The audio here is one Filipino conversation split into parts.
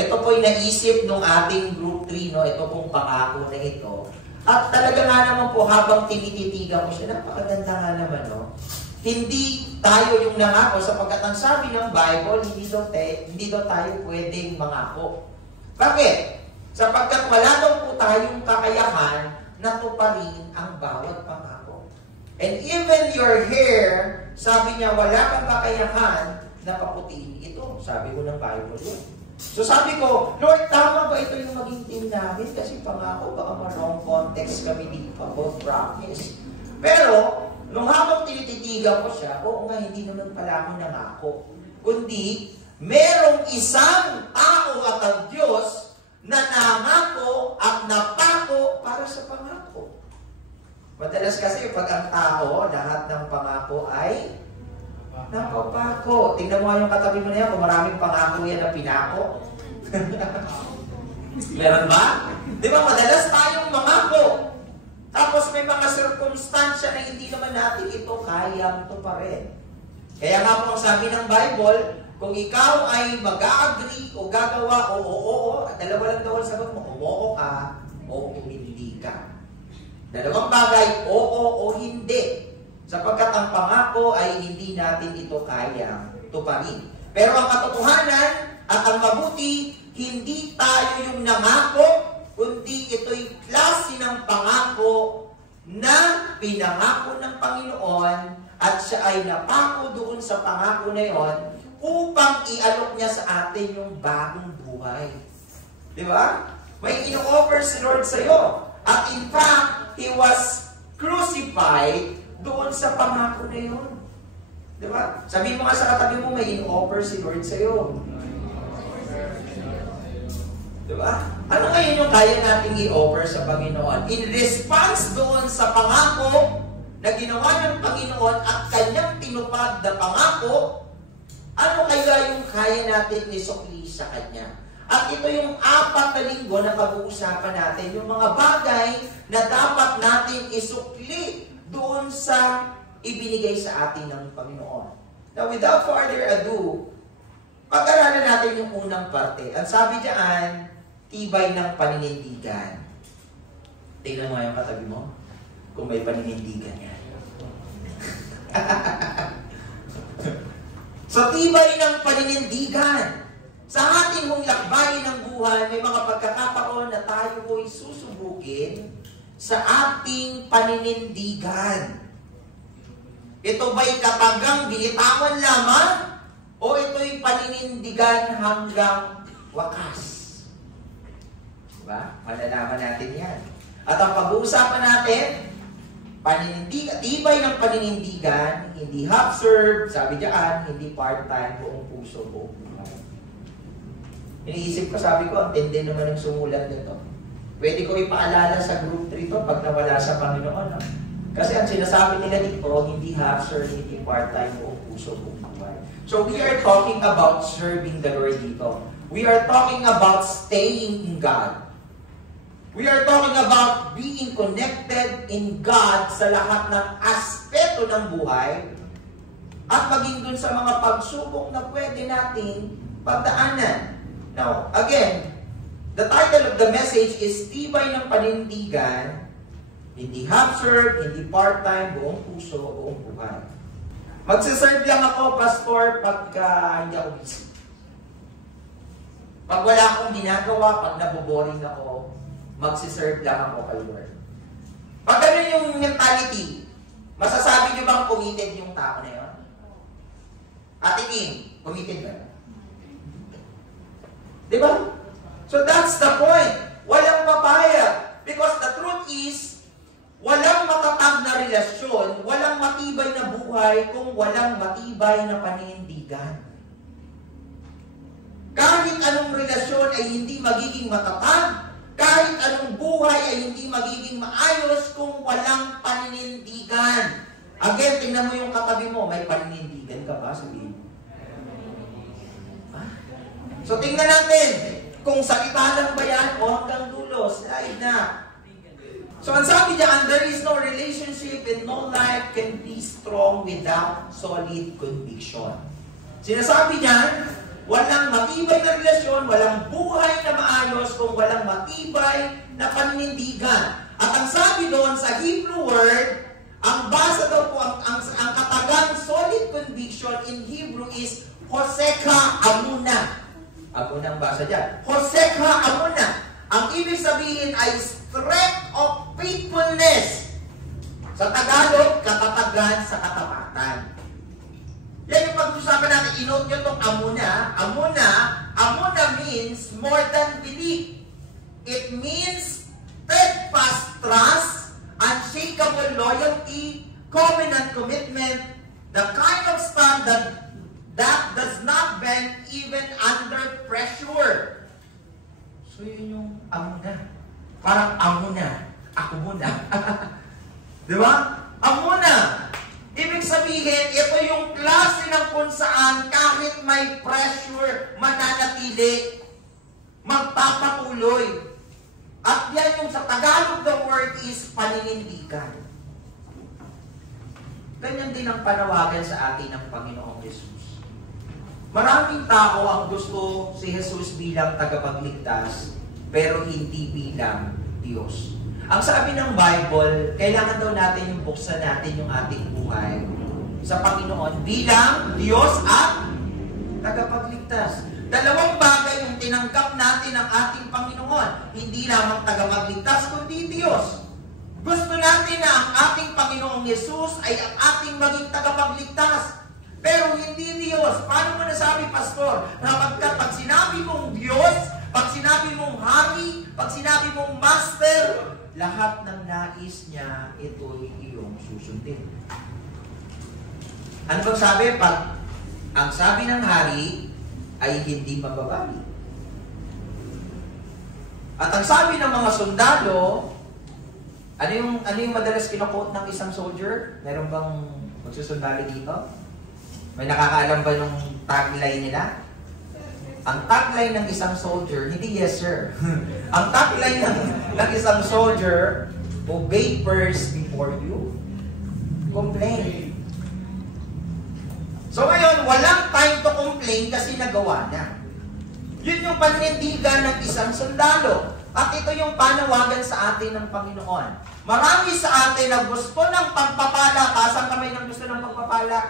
Ito po'y naisip nung ating group 3, no? Ito pong pangako na ito. At talaga nga naman po, habang tinititigan ko siya, napakaganda nga naman, no? Hindi tayo yung nangako, sapagkat ang sabi ng Bible, hindi daw tayo pwedeng mangako. Bakit? Sapagkat wala daw po tayong kakayahan na tuparin ang bawat pangako. And even your hair, sabi niya, wala kang kakayahan na paputiin ito. Sabi ko ng Bible yun. So sabi ko, Lord, tama ba ito yung maging team namin? Kasi pangako, baka ma-wrong context kami dito about promise. Pero, nung habang tinititigan ko siya, oo nga, hindi naman pala ako nangako. Kundi, merong isang tao at ang Diyos na nangako at napako para sa pangako. Madalas kasi pag ang tao, lahat ng pangako ay napapako. Tingnan mo yung katabi mo na yan, kung maraming pangako yan na pinako. Meron ba? Di ba, madalas tayong mangako. Tapos may mga sirkumstansya na hindi naman natin ito kayang tuparin. Kaya nga po ang sabi ng Bible, kung ikaw ay mag-a-agree o gagawa o oo, dalawa lang daw ang sagot mo, oo ka o hindi ka. Dalawang bagay, oo o hindi. Sapagkat ang pangako ay hindi natin ito kayang tuparin. Pero ang katotohanan at ang mabuti, hindi tayo yung nangako, kundi ito'y klase ng pangako na pinangako ng Panginoon at siya ay napako doon sa pangako na yon upang ialok niya sa atin yung bagong buhay. Di ba? May ino-offer si Lord sa iyo. At in fact, He was crucified doon sa pangako na yun. Di ba? Sabihin mo nga sa katabi mo, may ino-offer si Lord sa iyo. Di ba? Ano ngayon yung kaya nating i-offer sa Panginoon? In response doon sa pangako na ginawa ng Panginoon at kanyang tinupad na pangako, ano kaya yung kaya natin isukli sa Kanya? At ito yung 4 na linggo na pag-uusapan natin, yung mga bagay na dapat natin isukli doon sa ibinigay sa atin ng Panginoon. Now, without further ado, pag-aralan natin yung unang parte. Ang sabi diyan, tibay ng paninindigan. Tingnan mo yung katabi mo, kung may paninindigan yan. So, tibay ng paninindigan. Sa ating mong lakbayin ng buhay, may mga pagkakataon na tayo po'y susubukin sa ating paninindigan. Ito ba'y katagang binitawan lamang o ito'y paninindigan hanggang wakas? Diba? Malalaman natin yan. At ang pag-uusapan natin, tibay ng paninindigan, hindi half-serve, sabi diyan, hindi part-time, buong puso, buong buhay. Iniisip ko, sabi ko, ang tindi naman ng sumulat nito. Pwede ko ipaalala sa group 3 to pag nawala sa Panginoon. No? Kasi ang sinasabi nila dito, hindi half-serve, hindi part-time, buong puso, buong buhay. So we are talking about serving the Lord dito. We are talking about staying in God. We are talking about being connected in God sa lahat ng aspeto ng buhay at maging dun sa mga pagsubok na pwede nating pagdaanan. Now, again, the title of the message is Tibay ng Panindigan, hindi half-serve, hindi part-time, buong puso, buong buhay. Magsiserve lang ako, Pastor, pagka hindi ako busy. Pag wala akong ginagawa, pag naboboring ako, magsiserve lang ako kay Lord. Pag ganun yung mentality, masasabi niyo bang committed yung tao na yun? Ate Kim, committed ba? Diba? So that's the point. Walang papaya. Because the truth is, walang matatag na relasyon, walang matibay na buhay kung walang matibay na paninindigan. Kahit anong relasyon ay hindi magiging matatag, kahit anong buhay ay hindi magiging maayos kung walang paninindigan. Again, tingnan mo yung katabi mo, may paninindigan ka ba? Sabihin mo. So tingnan natin, kung salita lang ba yan o hanggang dulo, slide na. So ang sabi diyan, there is no relationship and no life can be strong without solid conviction. Sinasabi diyan, walang matibay na relasyon, walang buhay na maayos kung walang matibay na paninindigan. At ang sabi doon sa Hebrew word, ang basa daw po, ang katagang solid conviction in Hebrew is Hoseka Amuna. Ako nang basa dyan. Hoseka Amuna. Ang ibig sabihin ay strength of faithfulness. Sa Tagalog, katatagan sa katapatan. Yan yung pag-usapan natin. I-note nyo itong Amuna. Amuna means more than belief. It means steadfast trust, unshakable loyalty, covenant commitment, the kind of stand that does not bend even under pressure. So yun yung amuna. Parang amuna. Ako muna. Di ba? Amuna. Ibig sabihin, ito yung klase ng kung saan kahit may pressure, mananatili, magpapatuloy. At yan yung sa Tagalog, the word is paninindigan. Ganyan din ang panawagan sa atin ng Panginoong Jesus. Maraming tao ang gusto si Jesus bilang tagapagligtas, pero hindi bilang Diyos. Ang sabi ng Bible, kailangan daw natin yung buksan natin yung ating buhay sa Panginoon bilang Diyos at tagapagligtas. Dalawang bagay yung tinanggap natin ng ating Panginoon. Hindi lamang tagapagligtas, kundi Diyos. Gusto natin na ang ating Panginoong Yesus ay ang ating maging tagapagligtas. Pero hindi Diyos. Paano mo nasabi, Pastor? Napagkat pag sinabi mong Diyos, pag sinabi mong Hari, pag sinabi mong Master, lahat ng nais niya, ito'y iyong susundin. Ano bang sabi? Pag ang sabi ng Hari ay hindi mababali. At ang sabi ng mga sundalo, ano yung madalas kinukot ng isang soldier? Meron bang magsusundalo dito? May nakakaalam ba nung tagline nila? Ang tagline ng isang soldier, hindi yes sir. Ang tagline ng isang soldier, obey first before you complain. So ngayon, walang time to complain kasi nagawa na. Yun yung paninindigan ng isang sundalo. At ito yung panawagan sa atin ng Panginoon. Marami sa atin na gusto ng pagpapala, tasang kamay ng gusto ng pagpapala.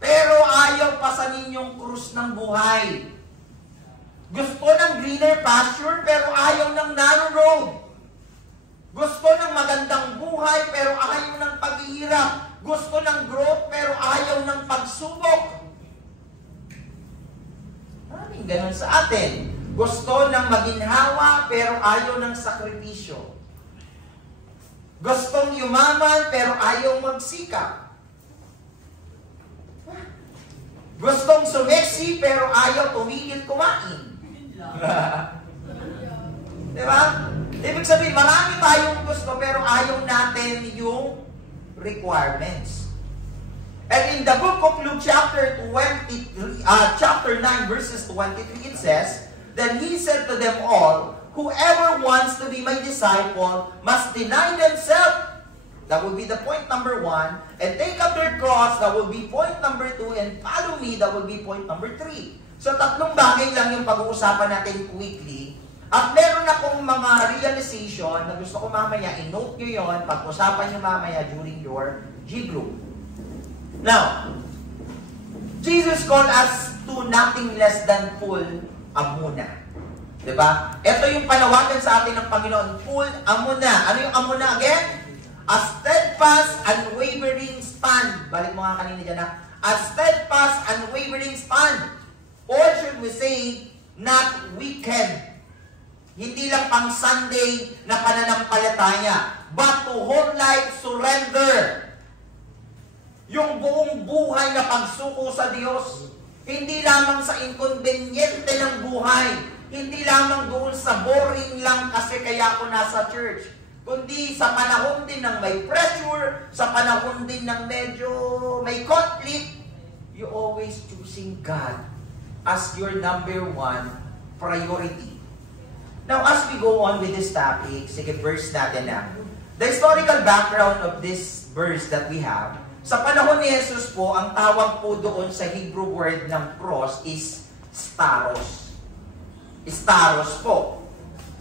Pero ayaw pasanin yung krus ng buhay. Gusto ng greener pasture, pero ayaw ng narrow road. Gusto ng magandang buhay, pero ayaw ng paghihirap. Gusto ng growth, pero ayaw ng pagsubok. Maraming ganun sa atin. Gusto ng maginhawa, pero ayaw ng sakripisyo. Gustong yumaman, pero ayaw magsikap. Gustong sumeksi, pero ayaw tumigil kumain. Diba? Ibig sabihin, marami tayong gusto, pero ayaw natin yung requirements. And in the book of Luke chapter 9 verses 23, it says, "Then he said to them all, whoever wants to be my disciple must deny themselves." That will be the point number 1. And take up their cross. That will be point number 2. And follow me. That will be point number 3. So tatlong bagay lang yung pag-uusapan natin quickly. At meron akong mga realization na gusto ko mamaya, i-note nyo yun, pag-usapan nyo mamaya during your G group. Now, Jesus called us to nothing less than full amuna. Diba? Ito yung panawagan sa atin ng Panginoon, full amuna. Ano yung amuna again? A steadfast, unwavering stand. Balik mo nga kanina dyan ha. A steadfast, unwavering stand. Or should we say, not weekend. Hindi lang pang Sunday na pananampalataya, but to whole life surrender. Yung buong buhay na pagsuko sa Diyos. Hindi lamang sa inconveniente ng buhay. Hindi lamang doon sa boring lang kasi kaya ako nasa church. Kundi sa panahon din ng may pressure, sa panahon din ng medyo may conflict, you always choosing God as your number 1 priority. Now, as we go on with this topic, sige, verse natin na. The historical background of this verse that we have, sa panahon ni Jesus po, ang tawag po doon sa Hebrew word ng cross is Staros. Staros po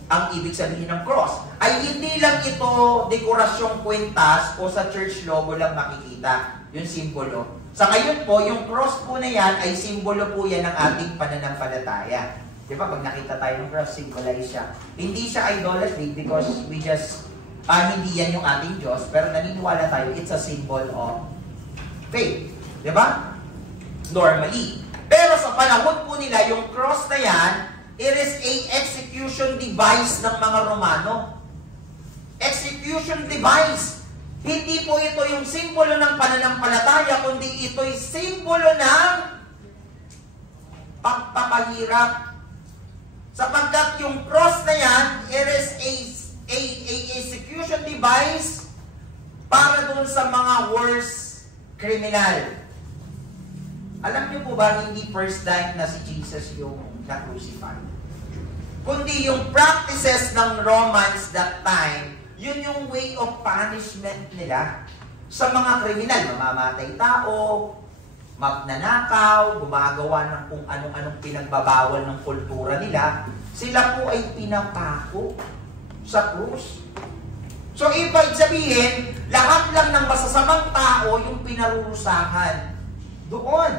ang ibig sabihin ng cross. Ay hindi lang ito dekorasyong kwintas o sa church logo lang makikita, yung simbolo. Sa ngayon po, yung cross po na yan ay simbolo po yan ng ating pananampalataya. Di ba? Pag nakita tayo ng cross, symbolize siya. Hindi siya idolatry because we just, hindi yan yung ating Diyos, pero naniniwala tayo, it's a symbol of faith. Di ba? Normally. Pero sa panahon po nila, yung cross na yan, it is a execution device ng mga Romano. Execution device. Hindi po ito yung simbolo ng pananampalataya, kundi ito'y simbolo ng pagpapahirap. Sapagkat yung cross na yan, it is a execution device para doon sa mga worst criminal. Alam niyo po ba, hindi first time na si Jesus yung na-crucify? Kundi yung practices ng Romans that time, yun yung way of punishment nila sa mga kriminal. Mamamatay tao, magnanakaw, gumagawa ng kung anong-anong pinagbabawal ng kultura nila, sila po ay pinapako sa krus. So, ibig sabihin, lahat lang ng masasamang tao yung pinarurusahan doon.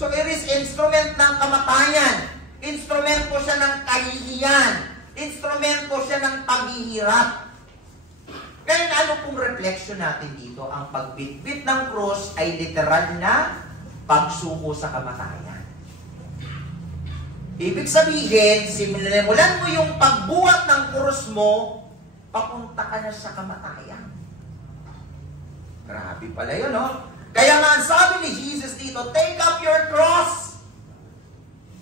So, it is instrument ng kamatayan. Instrument po siya ng kahihiyan. Instrument po siya ng paghihirap. Kaya ano pong reflection natin dito? Ang pagbitbit ng cross ay literal na pagsuko sa kamatayan. Ibig sabihin, simulan mo yung pagbuhat ng krus mo, papunta ka na sa kamatayan. Grabe pala yun, no? Kaya nga, sabi ni Jesus dito, take up your cross.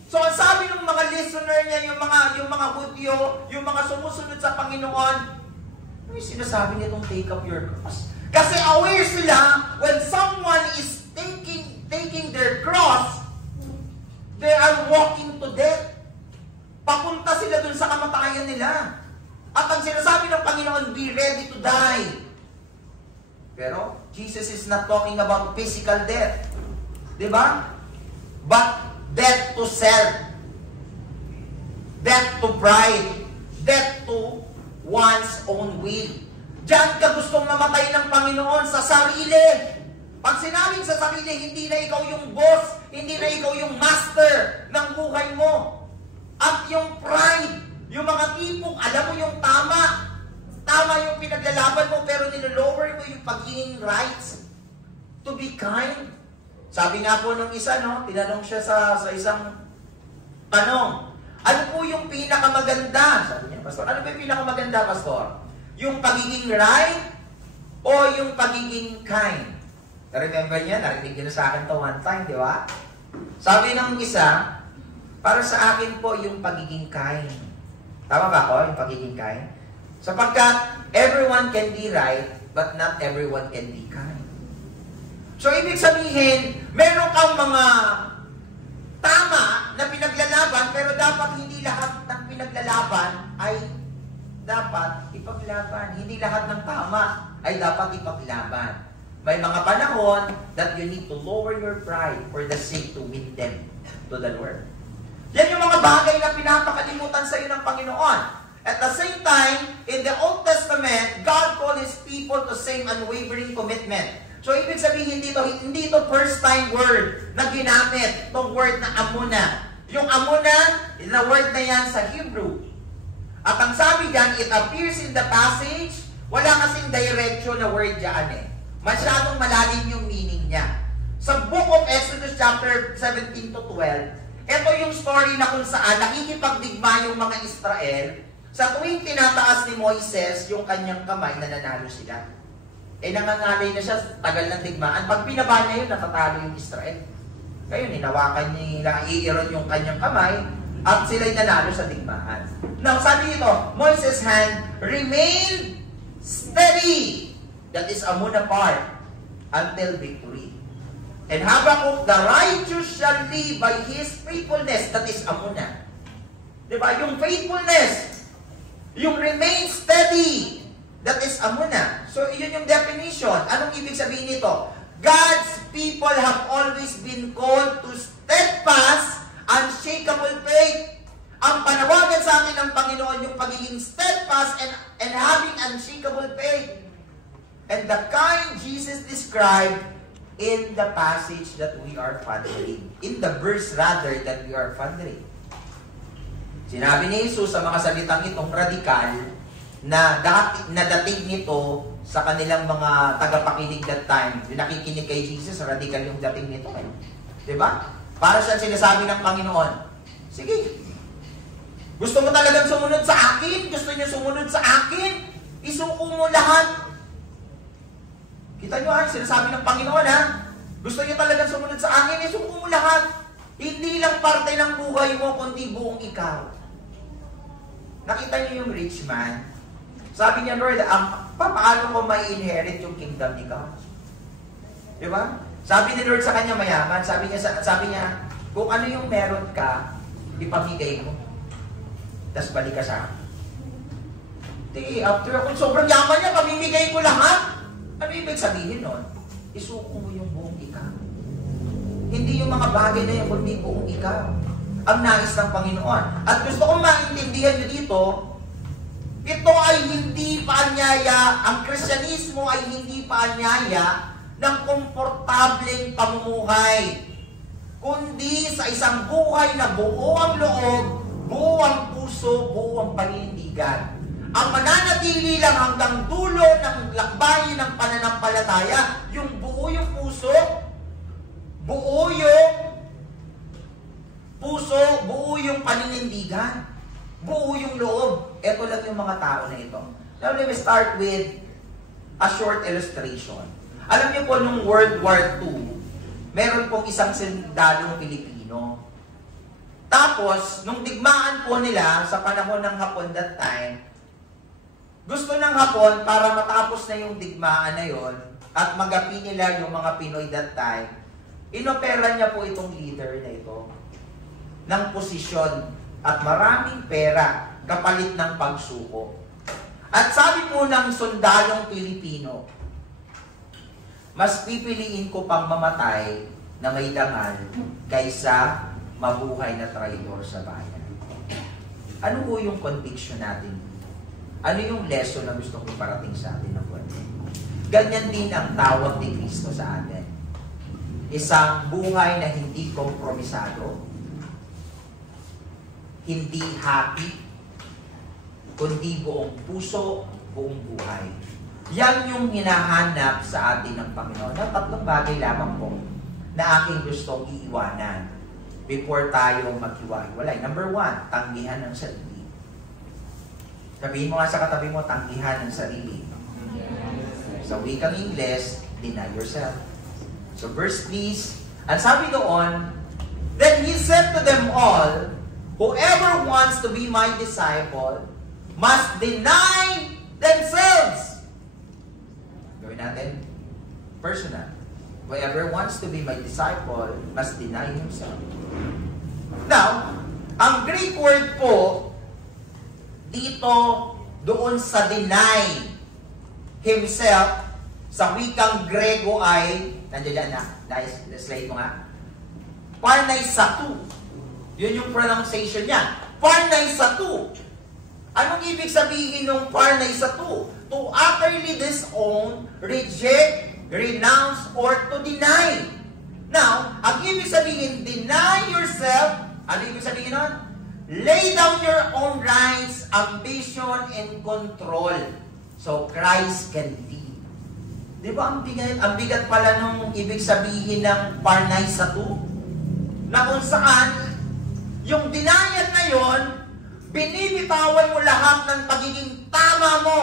So, ang sabi ng mga listener niya, yung mga Hudyo, yung mga sumusunod sa Panginoon, ano yung sinasabi nitong take up your cross? Kasi aware sila when someone is taking their cross, they are walking to death. Papunta sila dun sa kamatayan nila. At ang sinasabi ng Panginoon, be ready to die. Pero, Jesus is not talking about physical death. Diba? But, death to self. Death to pride. Death to one's own will. Diyan ka gustong mamatay ng Panginoon sa sarili. Pag sinabing sa sarili, hindi na ikaw yung boss, hindi na ikaw yung master ng buhay mo. At yung pride, yung mga tipong, alam mo yung tama yung pinaglalaban mo, pero nilolower mo yung pagiging rights. To be kind. Sabi nga po nung isa, no, tinanong siya sa isang tanong, ano po yung pinakamaganda? Sabi niya, Pastor, ano po yung pinakamaganda, Pastor? Yung pagiging right o yung pagiging kind? Remember niya, narinig niyo sa akin to one time, di ba? Sabi ng isa, para sa akin po yung pagiging kind. Tama ba ako, yung pagiging kind? Sapagkat everyone can be right, but not everyone can be kind. So, ibig sabihin, meron kang mga tama na pinaglalaban, pero dapat hindi lahat ng pinaglalaban ay dapat ipaglaban. Hindi lahat ng tama ay dapat ipaglaban. May mga panahon that you need to lower your pride for the sake to win them to the Lord. Yan yung mga bagay na pinapakalimutan sa iyo ng Panginoon. At the same time, in the Old Testament, God called His people to same unwavering commitment. So, ibig sabihin dito, hindi ito first time word na ginamit, itong word na amuna. Yung amuna, the word na yan sa Hebrew. At ang sabi dyan, it appears in the passage, wala kasing direction na word dyan eh. Masyadong malalim yung meaning niya. Sa Book of Exodus chapter 17 to 12, ito yung story na kung saan nakikipagdigma yung mga Israel. Sa tuwing tinataas ni Moises yung kanyang kamay, nananalo sila. Eh nangangalay na siya, tagal ng digmaan. Pag pinaba niya yun, natatalo yung Israel. Ngayon, hinawakan niya, iiron yung kanyang kamay, at sila'y nanalo sa digmaan. Now, sabi nito, Moises' hand remained steady. That is amuna part until victory. And Habakkuk, the righteous shall live by his faithfulness. That is amuna. Diba? Yung faithfulness, yung remain steady, that is amuna. So, yun yung definition. Anong ibig sabihin nito? God's people have always been called to steadfast, unshakable steadfast and having unshakable faith. And the kind Jesus described in the passage that we are pondering. In the verse rather that we are pondering. Sinabi ni Jesus sa mga salitang itong radikal na dating nito sa kanilang mga tagapakinig that time. Yung nakikinig kay Jesus, radikal yung dating nito. Diba? Para siyang sinasabi ng Panginoon, sige, gusto mo talagang sumunod sa akin? Gusto niyo sumunod sa akin? Isuko mo lahat. Kita nyo sinasabi ng Panginoon gusto niyo talagang sumunod sa akin? Isuko mo lahat. Hindi lang parte ng buhay mo, kundi buong ikaw. Nakita niyo yung rich man? Sabi niya, Lord, paano ko mai-inherit yung kingdom ni God? Diba? Sabi ni Lord sa kanya mayaman, sabi niya, kung ano yung meron ka, ipamigay mo. Tapos balik ka sa akin. After ako, sobrang yaman niya, pamimigay ko lahat. Ano ibig sabihin nun? Isuko mo yung buong ikaw. Hindi yung mga bagay na yun, kundi buong ikaw. Ang nais ng Panginoon. At gusto kong maintindihan nyo dito, ito ay hindi paanyaya, ang Kristyanismo ay hindi paanyaya ng komportableng pamumuhay, kundi sa isang buhay na buo ang loob, buo ang puso, buo ang paninindigan. Ang mananatili lang hanggang dulo ng lakbayin ng pananampalataya, yung buo yung puso, buo yung paninindigan, buo yung loob. Ito lang yung mga tao na ito. Now, let me start with a short illustration. Alam niyo po, nung World War II, meron pong isang sundalong Pilipino. Tapos, nung digmaan po nila sa panahon ng Hapon that time, gusto ng Hapon para matapos na yung digmaan na yon at magapi nila yung mga Pinoy that time, inopera niya po itong leader na ito ng posisyon at maraming pera kapalit ng pagsuko. At sabi po ng sundalong Pilipino, mas pipiliin ko pang mamatay na may dangal kaysa mabuhay na traidor sa bayan. Ano po yung conviction natin? Ano yung lesson na gusto kong parating sa atin ng kwento? Ganyan din ang tawag ni Kristo sa atin. Isang buhay na hindi kompromisado, hindi happy, kundi buong puso, buong buhay. Yan yung hinahanap sa atin ng Panginoon. Na tatlong bagay lamang po na aking gustong iiwanan before tayo maghiwa-hiwalay. Number 1, tanggihan ng sarili. Sabihin mo nga sa katabi mo, tanggihan ng sarili. Sa wikang Ingles, deny yourself. So verse please. Ang sabi doon, then he said to them all, whoever wants to be my disciple must deny themselves. Gawin natin personal. Whoever wants to be my disciple must deny himself. Now, ang Greek word po dito, doon sa deny himself, sa wikang Grego ay, nandiyan na, slide mo nga, parnaisatu. Yun yung pronunciation niya. Parnaisatu. Anong ibig sabihin ng parnaisatu? To utterly disown, reject, renounce, or to deny. Now, ang ibig sabihin, deny yourself, ano ibig sabihin nun? Lay down your own rights, ambition, and control. So, Christ can lead. Di ba ang bigat pala nung ibig sabihin ng parnaisatu? Na kung saan, yung denial na yon, binibitawan mo lahat ng pagiging tama mo.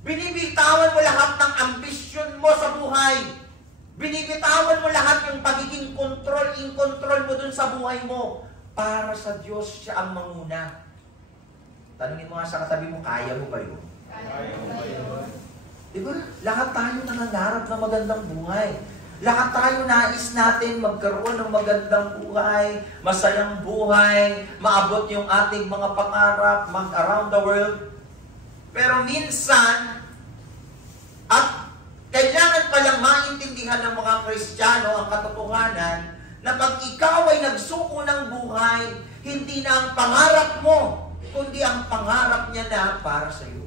Binibitawan mo lahat ng ambisyon mo sa buhay. Binibitawan mo lahat yung pagiging in control mo dun sa buhay mo. Para sa Diyos, siya ang manguna. Tanungin mo nga sa katabi mo, kaya mo ba yun? Kaya mo ba yun? Diba? Lahat tayo nangangarap ng magandang buhay. Lahat tayo nais natin magkaroon ng magandang buhay, masayang buhay, maabot yung ating mga pangarap, around the world. Pero minsan, at kailangan palang maintindihan ng mga Kristiyano ang katotohanan na pag ikaw ay nagsuko ng buhay, hindi na ang pangarap mo, kundi ang pangarap niya na para sa iyo.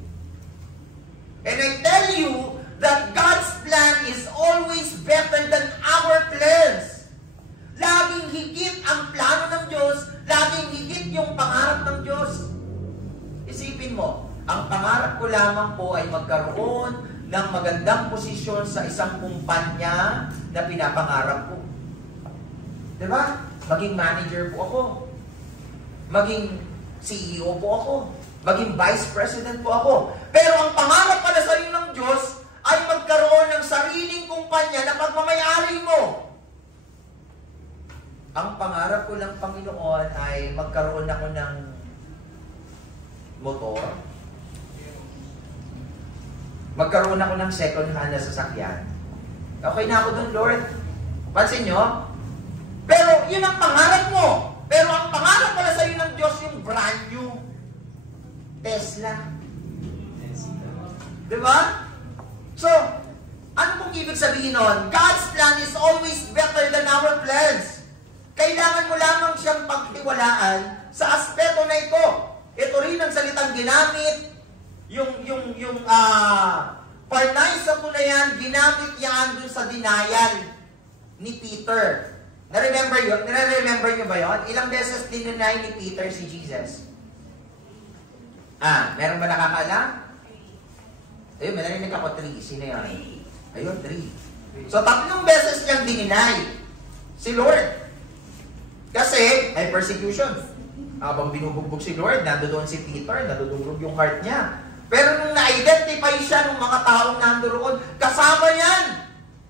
And I tell you that God's plan is always better than our plans. Laging higit ang plano ng Diyos, laging higit yung pangarap ng Diyos. Isipin mo, ang pangarap ko lamang po ay magkaroon ng magandang posisyon sa isang kumpanya na pinapangarap ko. Diba? Maging manager po ako. Maging CEO po ako. Maging vice president po ako. Pero ang pangarap pala sa iyo ng Diyos ay magkaroon ng sariling kumpanya na pagmamayari mo. Ang pangarap ko lang, Panginoon, ay magkaroon ako ng motor. Magkaroon ako ng second hand na sasakyan. Okay na ako dun, Lord. Pansin nyo? Pero yun ang pangarap mo. Pero ang pangarap pala sa iyo ng Diyos yung brand new Tesla. Diba? So, ano pong ibig sabihin nun? God's plan is always better than our plans. Kailangan mo lamang siyang pagtiwalaan sa aspeto na ito. Ito rin ang salitang ginamit, yung parnay sa tunayan, ginamit yan dun sa denial ni Peter. Nare-remember nyo ba yun? Ilang beses dinenay ni Peter si Jesus? Meron ba nakakaalam? Ayun, may narinig ako 3. Sino yun? Ayun, 3. So, 3 beses niyang dininay si Lord. Kasi, ay persecution. Habang binubugbog si Lord, nandoon si Peter, nadudurog yung heart niya. Pero nung na-identify siya ng mga taong nandoon, kasama yan.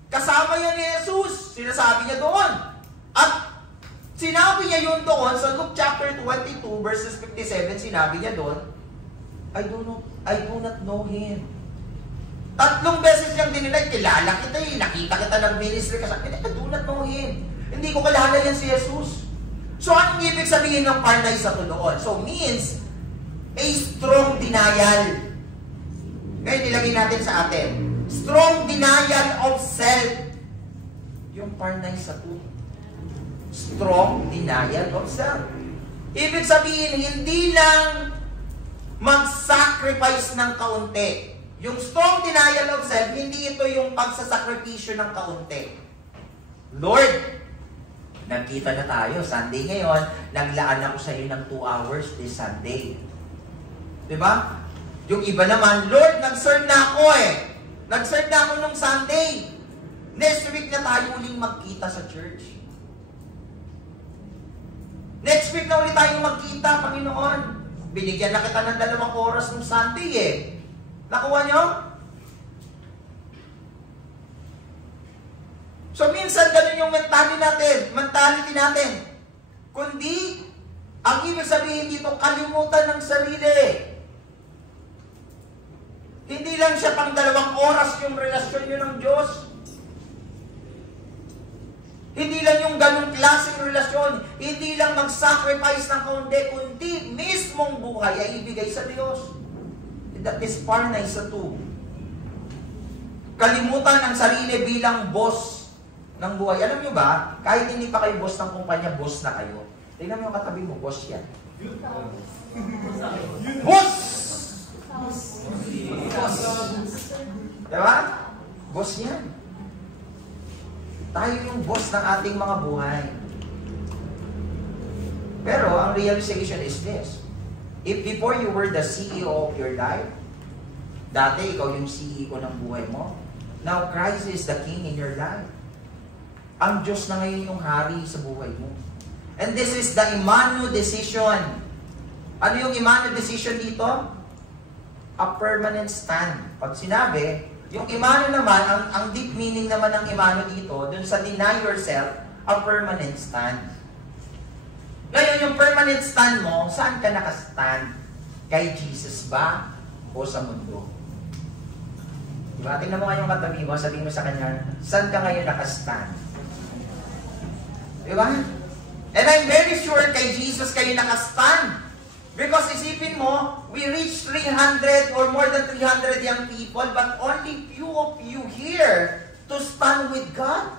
Kasama yan ni Jesus. Sinasabi niya doon. At sinabi niya yun doon sa Luke chapter 22 verses 57, sinabi niya doon, I do not know Him. 3 beses niyang dininay, kilala kita eh, nakita kita nag-ministry ka sa akin, I do not know Him. Hindi ko kilala yan si Jesus. So, anong ibig sabihin ng parnay sa tunoon? So, means, a strong denial. Ngayon, ilagay natin sa atin. Strong denial of self. Yung parnay sa tunoon. Strong denial of self. Ibig sabihin, hindi lang mag-sacrifice ng kaunti. Yung strong denial of self, hindi ito yung pagsasakripisyo ng kaunti. Lord, nagkita na tayo. Sunday ngayon, naglaan ako sa iyo ng 2 hours this Sunday. Diba? Yung iba naman, Lord, nag-serve na ako eh. Nag-serve na ako nung Sunday. Next week na tayo uling magkita sa church. Next week na ulit tayo magkita, Panginoon. Binigyan na kita ng 2 oras nung Sunday eh. Nakuha nyo? So, minsan ganun yung mentality natin. Kundi, ang ibig sabihin dito, kalimutan ng sarili. Hindi lang siya pang 2 oras yung relasyon nyo ng Diyos. Hindi lang yung ganung klaseng relasyon. Hindi lang mag-sacrifice ng kaunti, kundi mismong buhay ay ibigay sa Diyos. That is parnay sa 2. Kalimutan ang sarili bilang boss ng buhay. Alam nyo ba, kahit hindi pa kayo boss ng kumpanya, boss na kayo. Tingnan mo yung katabi mo, boss yan. Boss! Boss! Diba? Boss yan. Tayo yung boss ng ating mga buhay. Pero, ang realization is this. If before you were the CEO of your life, dati ikaw yung CEO ng buhay mo, now Christ is the King in your life. Ang Diyos na ngayon yung hari sa buhay mo. And this is the Emmanuel decision. Ano yung Emmanuel decision dito? A permanent stand. Pag sinabi, yung Emmanuel naman, ang deep meaning naman ng Emmanuel dito, dun sa deny yourself, a permanent stand. Ngayon, yung permanent stand mo, saan ka nakastand? Kay Jesus ba? O sa mundo? Diba? Tingnan mo nga yung katabi mo, sabihin mo sa kanya, saan ka ngayon nakastand? Diba? And I'm very sure kay Jesus kayo nakastand. Because isipin mo, we reached 300 or more than 300 young people, but only few of you here to stand with God.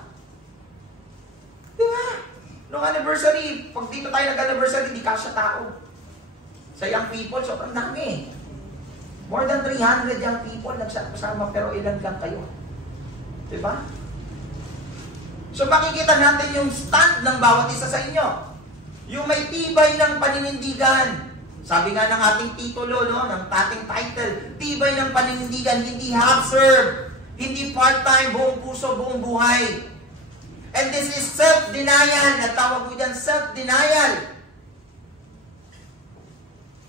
Diba? Noong anniversary, pag dito tayo nag-anniversary, hindi kasya tao. Sa young people, sobrang dami. More than 300 young people nagsasama, pero ilan lang kayo? Diba? So makikita natin yung stand ng bawat isa sa inyo. Yung may tibay ng paninindigan. Sabi nga ng ating titulo, no, ng ating title, tibay ng paninindigan, hindi half-serve, hindi part-time, buong puso, buong buhay. And this is self-denial. Natawag ko dyan, self-denial.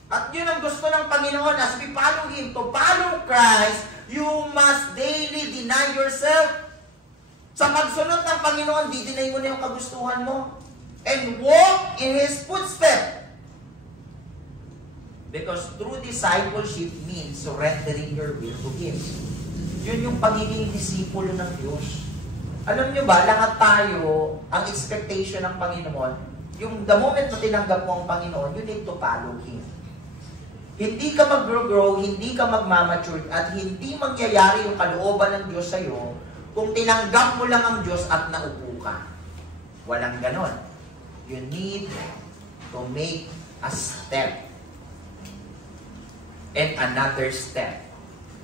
At yun ang gusto ng Panginoon. As we follow Him, to follow Christ, you must daily deny yourself. Sa pagsunod ng Panginoon, di-deny mo na yung kagustuhan mo. And walk in His footsteps. Because true discipleship means surrendering your will to Him. Yun yung pagiging disipulo ng Diyos. Alam nyo ba, lahat tayo, ang expectation ng Panginoon, yung the moment na tinanggap mo ang Panginoon, you need to follow Him. Hindi ka mag-grow, hindi ka mag-mature, at hindi mangyayari yung kalooban ng Diyos sa'yo kung tinanggap mo lang ang Diyos at naupo ka. Walang ganon. You need to make a step. And another step.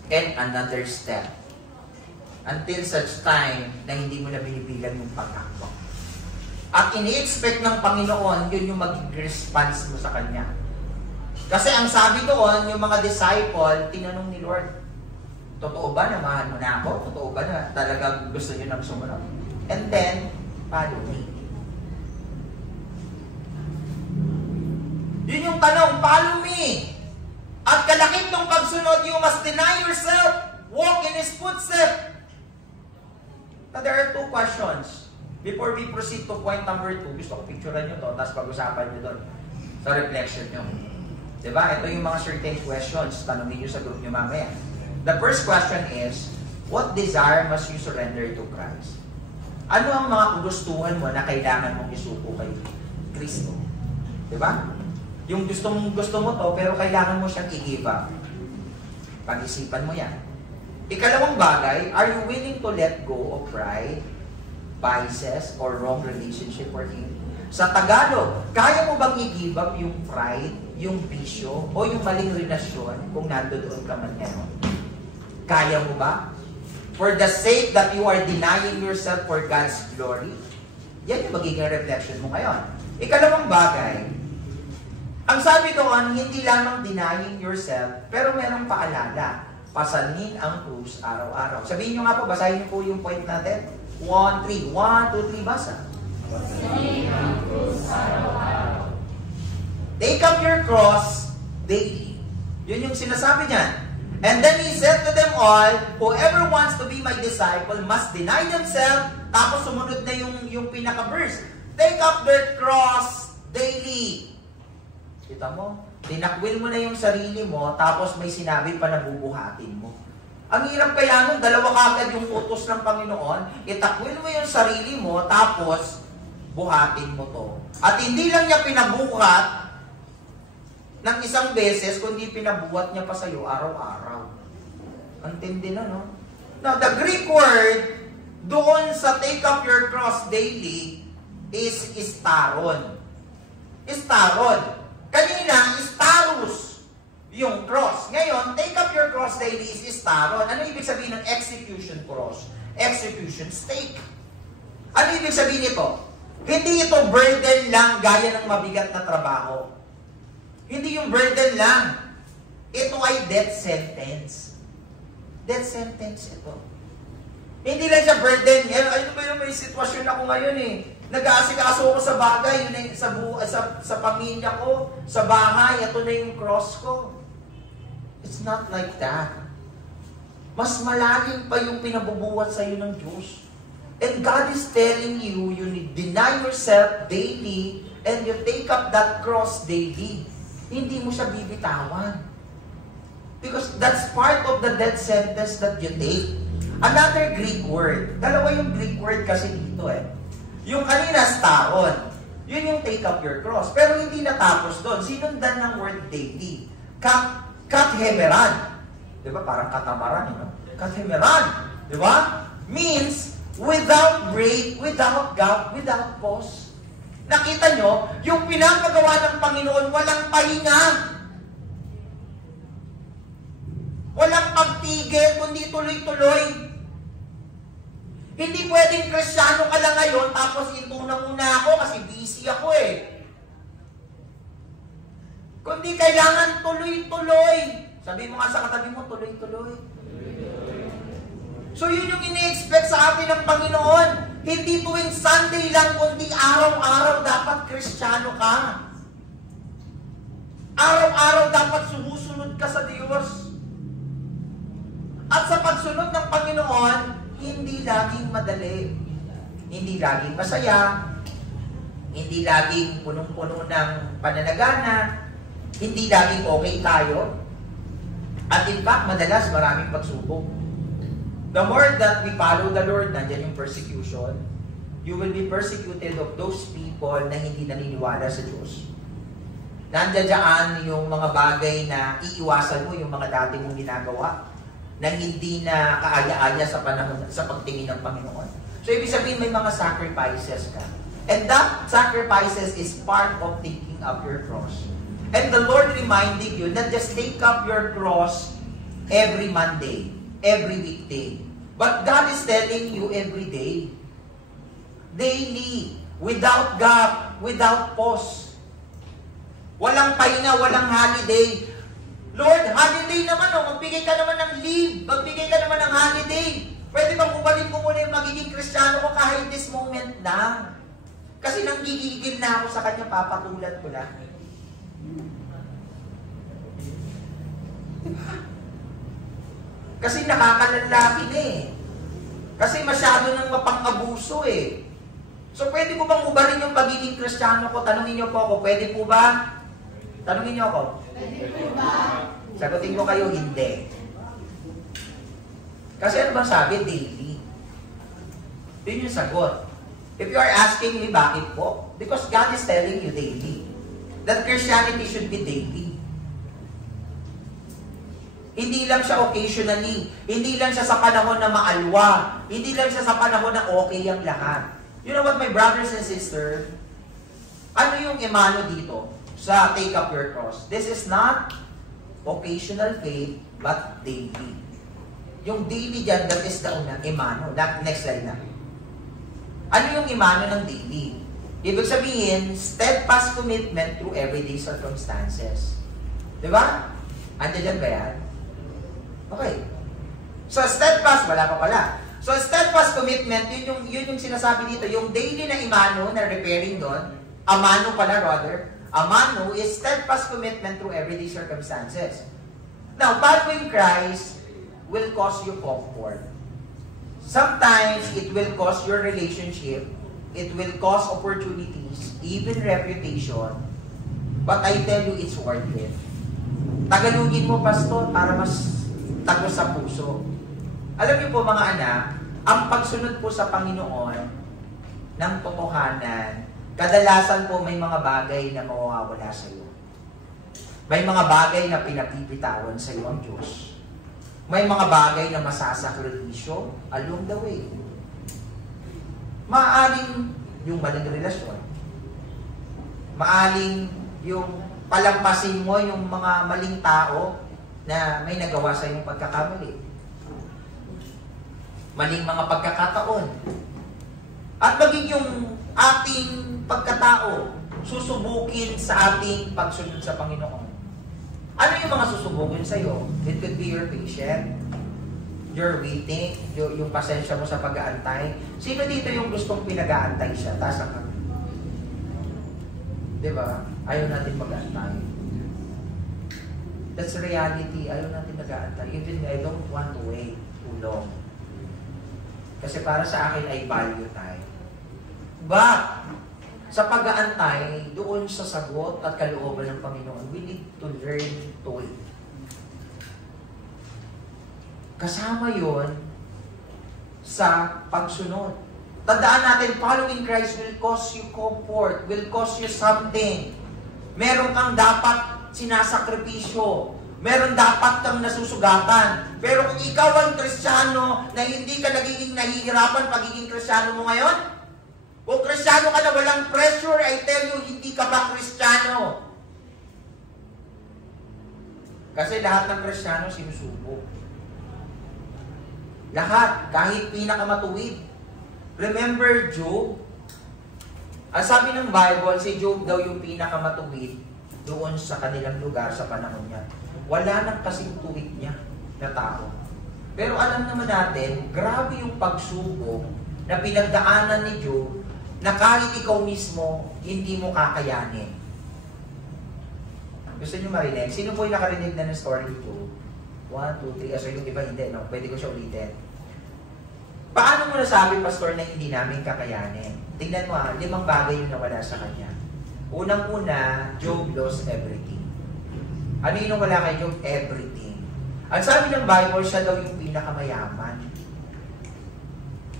And another step. Until such time na hindi mo na binibigan yung pag-akbo. At ini-expect ng Panginoon, yun yung maging response mo sa Kanya. Kasi ang sabi doon, yung mga disciple, tinanong ni Lord, totoo ba na mahal mo na ako? Totoo ba na talagang gusto nyo nang sumunod? And then, follow me. Yun yung tanong, follow me. At kalakip ng pagsunod, you must deny yourself, walk in His footsteps. Now, there are two questions. Before we proceed to point number 2, gusto ko picturean nyo to, tapos pag-usapan nyo doon sa reflection nyo. Diba? Ito yung mga certain questions. Tanongin nyo sa group nyo mamaya. The first question is, what desire must you surrender to Christ? Ano ang mga kagustuhan mo na kailangan mong isuko kay Kristo? Diba? Yung gusto mo to, pero kailangan mo siyang i-give up. Pag-isipan mo yan. Ikalawang bagay, are you willing to let go of pride, vices, or wrong relationship for Him? Sa Tagalog, kaya mo bang i-give up yung pride, yung bisyo, o yung maling relasyon kung nandoon ka man ngayon? Kaya mo ba? For the sake that you are denying yourself for God's glory? Yan yung magiging reflection mo ngayon. Ikalawang bagay, ang sabi doon, hindi lamang denying yourself, pero merong paalala. Pasanin ang krus araw-araw. Sabihin nyo nga po, basahin nyo po yung point natin. 1, 2, 3, basa. Pasanin ang krus araw-araw. Take up your cross daily. Yun yung sinasabi niyan. And then He said to them all, whoever wants to be my disciple must deny themselves. Tapos sumunod na yung pinaka-verse. Take up their cross daily. Kita mo? Tinakwil mo na yung sarili mo, tapos may sinabi pa na bubuhatin mo. Ang hirap kaya nun, dalawa kagad yung utos ng Panginoon, itakwil mo yung sarili mo, tapos buhatin mo to. At hindi lang niya pinabuhat ng isang beses, kundi pinabuhat niya pa sa'yo araw-araw. Ang tindi na, no? Now, the Greek word doon sa take up your cross daily is istaron. Istaron. Kanina, istarus yung cross. Ngayon, take up your cross daily is istaron. Ano ibig sabihin ng execution cross? Execution stake. Ano ibig sabihin nito? Hindi ito burden lang gaya ng mabigat na trabaho. Hindi yung burden lang. Ito ay death sentence. Death sentence ito. Hindi lang siya burden. Ano ba yung may sitwasyon ako ngayon eh? Nag-aasikaso ako sa bagay, yun sa pamilya ko, sa bahay, ito na yung cross ko. It's not like that. Mas malalim pa yung pinabubuhat sa iyo ng Diyos. And God is telling you, you need deny yourself daily and you take up that cross daily. Hindi mo siya bibitawan. Because that's part of the death sentence that you take. Another Greek word. Dalawa yung Greek word kasi dito eh. Yung kanina, staron. Yun yung take up your cross. Pero hindi natapos doon. Sinundan ng word daily. Kathemeran. Diba? Parang katamaran, you know? Kathemeran. Diba? Means, without break, without gap, without pause. Nakita nyo, yung pinapagawa ng Panginoon, walang pahinga. magtigil, kundi tuloy-tuloy. Hindi pwedeng Kristiyano ka lang ngayon, tapos ito na muna ako kasi busy ako eh. Kundi kailangan tuloy-tuloy. Sabi mo nga sa katabi mo, tuloy-tuloy. So yun yung ini-expect sa atin ng Panginoon. Hindi tuwing Sunday lang, kundi araw-araw dapat Kristiyano ka. Araw-araw dapat sumusunod ka sa Diyos. At sa pagsunod ng Panginoon, hindi laging madali. Hindi laging masaya. Hindi laging punong-puno ng pananagana. Hindi laging okay tayo. At in fact, madalas maraming pagsubok. The more that we follow the Lord, nandiyan yung persecution. You will be persecuted of those people na hindi naniniwala sa Diyos. Nandiyan yung mga bagay na iiwasan mo, yung mga dati mong ginagawa, na hindi na kaaya-aya sa panahon, sa pagtingin ng Panginoon. So, ibig sabihin, may mga sacrifices ka. And that sacrifices is part of taking up your cross. And the Lord reminding you not just take up your cross every Monday, every weekday. But God is telling you every day. Daily. Without gap. Without pause. Walang pahinga, walang holiday. Lord, holiday naman magbigay ka naman ng leave. Magbigay ka naman ng holiday. Pwede bang ubalik ko muna yung magiging Kristiyano ko kahit this moment lang. Kasi nang gigigil na ako sa Kanya, papatulan ko lang. Kasi nakakalalaki na eh. Kasi masyado nang mapang-abuso eh. So pwede po bang ubarin yung pagiging Kristiyano ko? Tanungin niyo po ako, pwede po ba? Tanungin niyo ako. Pwede po ba? Sagutin ko kayo, hindi. Kasi ano bang sabi? Daily. Yun yung sagot. If you are asking me bakit po, because God is telling you daily that Christianity should be daily. Hindi lang siya occasionally. Hindi lang siya sa panahon na maalwa. Hindi lang siya sa panahon na okay ang lahat. You know what, my brothers and sisters? Ano yung emano dito sa take up your cross? This is not occasional faith, but daily. Yung daily dyan, that is the emano. Next slide na. Ano yung emano ng daily? Ibig sabihin, steadfast commitment through everyday circumstances. Diba? Andiyan ba yan? Okay. So, steadfast, wala pa pala. So, steadfast commitment, yun yung sinasabi dito, yung daily na imano na repairing doon, amano pala rather, amano is steadfast commitment through everyday circumstances. Now, following Christ will cause you comfort. Sometimes, it will cause your relationship, it will cause opportunities, even reputation, but I tell you, it's worth it. Tagalugin mo, Pastor, para mas tagos sa puso. Alam niyo po mga anak, ang pagsunod po sa Panginoon ng totohanan, kadalasan po may mga bagay na mawawala sa iyo. May mga bagay na pinapipitawan sa iyo ang Diyos. May mga bagay na masasakripisyo along the way. Maaring yung maling relasyon. Maaring yung palampasin mo yung mga maling tao na may nagawa sa iyong pagkakamali. Maling mga pagkakataon. At maging yung ating pagkatao susubukin sa ating pagsunod sa Panginoon. Ano yung mga susubukin sa iyo? It could be your patient, your waiting, yung pasensya mo sa pag-aantay. Sino dito yung gustong pinag-aantay siya? Taas ang kami. Diba? Ayaw natin mag-aantay. That's reality. Ayaw natin nag-aantay. Even I don't want to wait too long. Kasi para sa akin ay value time. But, sa pag-aantay, doon sa sagot at kalooban ng Panginoon, we need to learn to wait. Kasama yon sa pagsunod. Tandaan natin, following Christ will cause you comfort, will cause you something. Meron kang dapat sinasakripisyo. Meron dapat kang nasusugatan. Pero kung ikaw ang Kristiyano na hindi ka nagiging nahihirapan pagiging Kristiyano mo ngayon, kung Kristiyano ka na walang pressure, I tell you, hindi ka pa Kristiyano. Kasi lahat ng Kristiyano sinusubok. Lahat, kahit pinakamatuwid. Remember Job? Ang sabi ng Bible, si Job daw yung pinakamatuwid doon sa kanilang lugar sa panahon niya. Wala nang kasing tuwid niya na tao. Pero alam naman natin, grabe yung pagsubok na pinagdaanan ni Job na kahit ikaw mismo, hindi mo kakayanin. Gusto niyo marinig? Sino po yung nakarinig na ng story ni Job? 1, 2, 3. So yung iba hindi, no? Pwede ko siya ulitin. Paano mo nasabi, Pastor, na hindi namin kakayanin? Tingnan mo 5 bagay yung nawala sa kanya. Unang-una, Job lost everything. Ano yung wala kay Job? Everything. Ang sabi ng Bible, siya daw yung pinakamayaman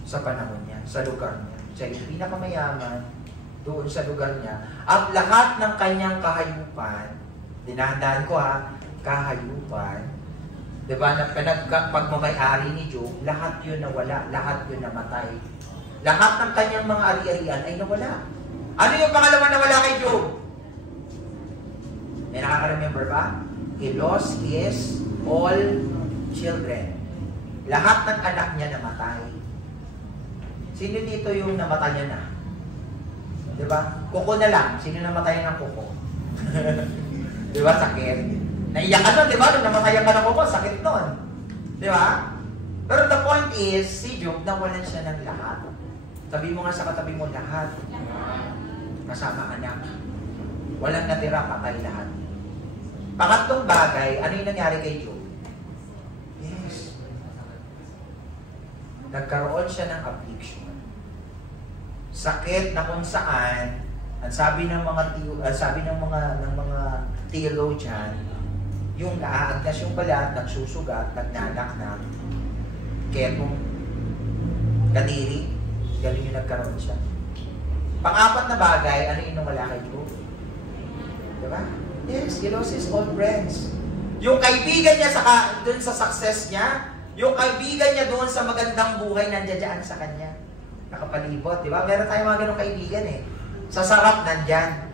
sa panahon niya, sa lugar niya. Siya yung pinakamayaman doon sa lugar niya. At lahat ng kanyang kahayupan, dinahandaan ko kahayupan, diba, na pagmamayari ni Job, lahat yun nawala, lahat yun namatay. Lahat ng kanyang mga ari-arian ay nawala. Ano yung pangalawa na wala kay Job? May nakaka-remember ba? He lost his all children. Lahat ng anak niya namatay. Sino dito yung namatay niya na? Diba? Kuko na lang. Sino namatay ng kuko? Diba? Sakit. Naiyak ka nun, diba? Nung namatayan ka ng kuko, sakit nun. Diba? Pero the point is, si Job, nawalan siya ng lahat. Sabi mo nga sa katabi mo, lahat. Kasama anak. Walang natira, patay lahat. Pangatlong bagay, ano yung nangyari kay Job? Yes. Nagkaroon siya ng affliction. Sakit na kung saan, ang sabi ng mga theologian, yung naaagnas yung balat, nagsusugat, nagnanaknak, ketong kadiri, galing yung nagkaroon siya. Pang-apat na bagay, ano yung nawala kay Job? Diba? Yes, he lost his old friends. Yung kaibigan niya doon sa success niya, yung kaibigan niya doon sa magandang buhay nandiyan sa kanya. Nakapalibot, di ba? Meron tayong mga ganong kaibigan eh. Sa sarap, nandyan.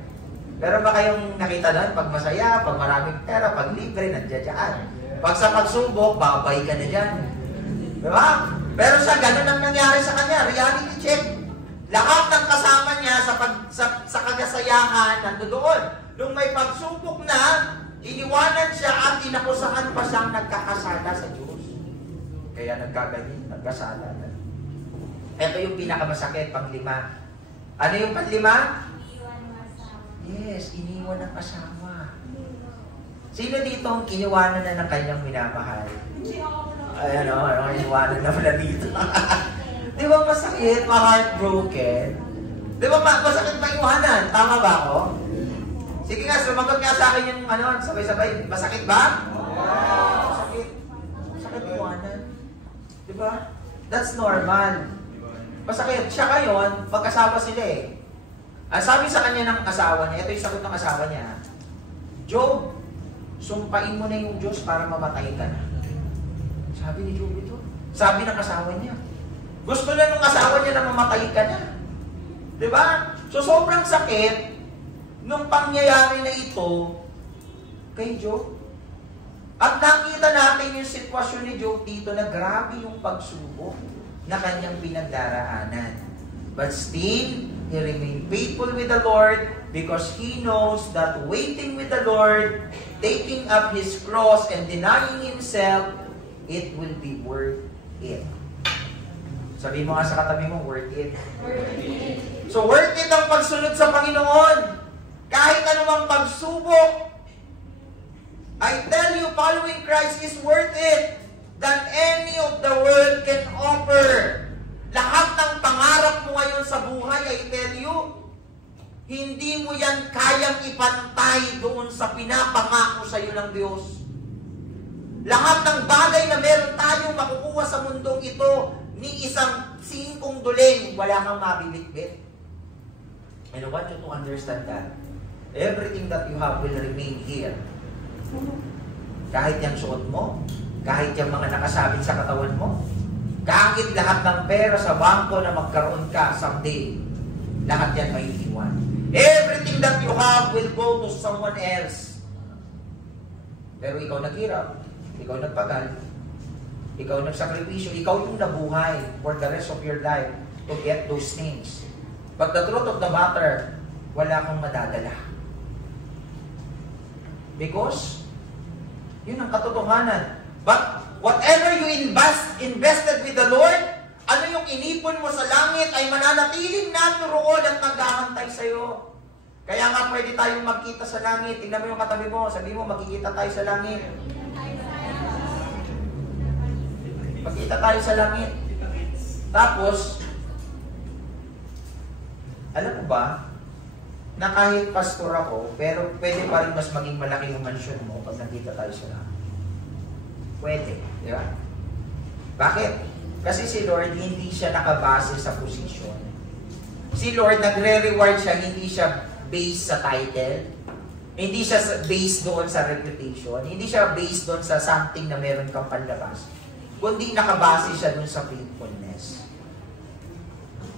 Meron ba kayong nakita doon? Pag masaya, pag maraming pera, pag libre, nandiyan. Pag sa pagsubok, babay ka na dyan. Di ba? Pero siya, ganun ang nangyari sa kanya. Reality check. Lahat ng kasama niya sa kagasayahan, nandoon. Nung may pagsubok na, iniwanan siya at inakusahan pa siyang nagkakasala sa Diyos. Kaya nagkaganyan, nagkasala na. Ito yung pinakamasakit, pang-5. Ano yung pang-5? Iniwan ng asawa. Yes, iniwan ng asawa. Sino dito ang iniwanan na ng kanyang minamahal? Ayan o, iniwanan na pala dito. Di ba masakit, ma-heartbroken? Di ba masakit maiwanan? Tama ba ako? Sige nga, sumagot nga sa akin yung sabay-sabay. Masakit ba? Masakit. Masakit iwanan. Di ba? That's normal. Masakit. Siya ngayon, magkasama sila eh. Ang sabi sa kanya ng asawa niya, ito yung sagot ng asawa niya, Job, sumpain mo na yung Diyos para mamatay ka na. Sabi ni Job ito. Sabi ng asawa niya. Gusto na nung asawa niya na mamatay ka na. Diba? So sobrang sakit nung pangyayari na ito kay Job. At nakita natin yung sitwasyon ni Job dito na grabe yung pagsubok na kanyang pinagdaraanan. But still, he remained faithful with the Lord because he knows that waiting with the Lord, taking up his cross and denying himself, it will be worth it. Sabi mo nga sa katabi mo, worth it. Worth it. So worth it ang pagsunod sa Panginoon. Kahit anumang pagsubok, I tell you, following Christ is worth it than any of the world can offer. Lahat ng pangarap mo ngayon sa buhay, I tell you, hindi mo yan kayang ipantay doon sa pinapangako sa iyo ng Diyos. Lahat ng bagay na meron tayong makukuha sa mundong ito, ni isang 5 duling, wala kang mabibitbit. And I want you to understand that. Everything that you have will remain here. Kahit yung suot mo, kahit yung mga nakasabit sa katawan mo, kahit lahat ng pera sa bangko na magkaroon ka someday, lahat yan may iwan. Everything that you have will go to someone else. Pero ikaw naghirap, ikaw nagpagal, Ikaw nagsakripisyo, ikaw yung nabuhay for the rest of your life to get those things. But the truth of the matter, wala kang madadala. Because, yun ang katotohanan. But, whatever you invested with the Lord, ano yung inipon mo sa langit ay mananatiling naturoon at naghahantay sa'yo. Kaya nga pwede tayong magkita sa langit. Tingnan mo yung katabi mo, sabi mo, magkikita tayo sa langit. Magkita tayo sa langit. Tapos, alam mo ba, na kahit pastor ako, pero pwede pa rin mas maging malaki yung mansyon mo pag nakita tayo sa langit. Pwede, di ba? Bakit? Kasi si Lord, hindi siya nakabase sa posisyon. Si Lord, nagre-reward siya, hindi siya based sa title, hindi siya based doon sa reputation, hindi siya based doon sa something na meron kang panlabas, kundi nakabase siya doon sa faithfulness.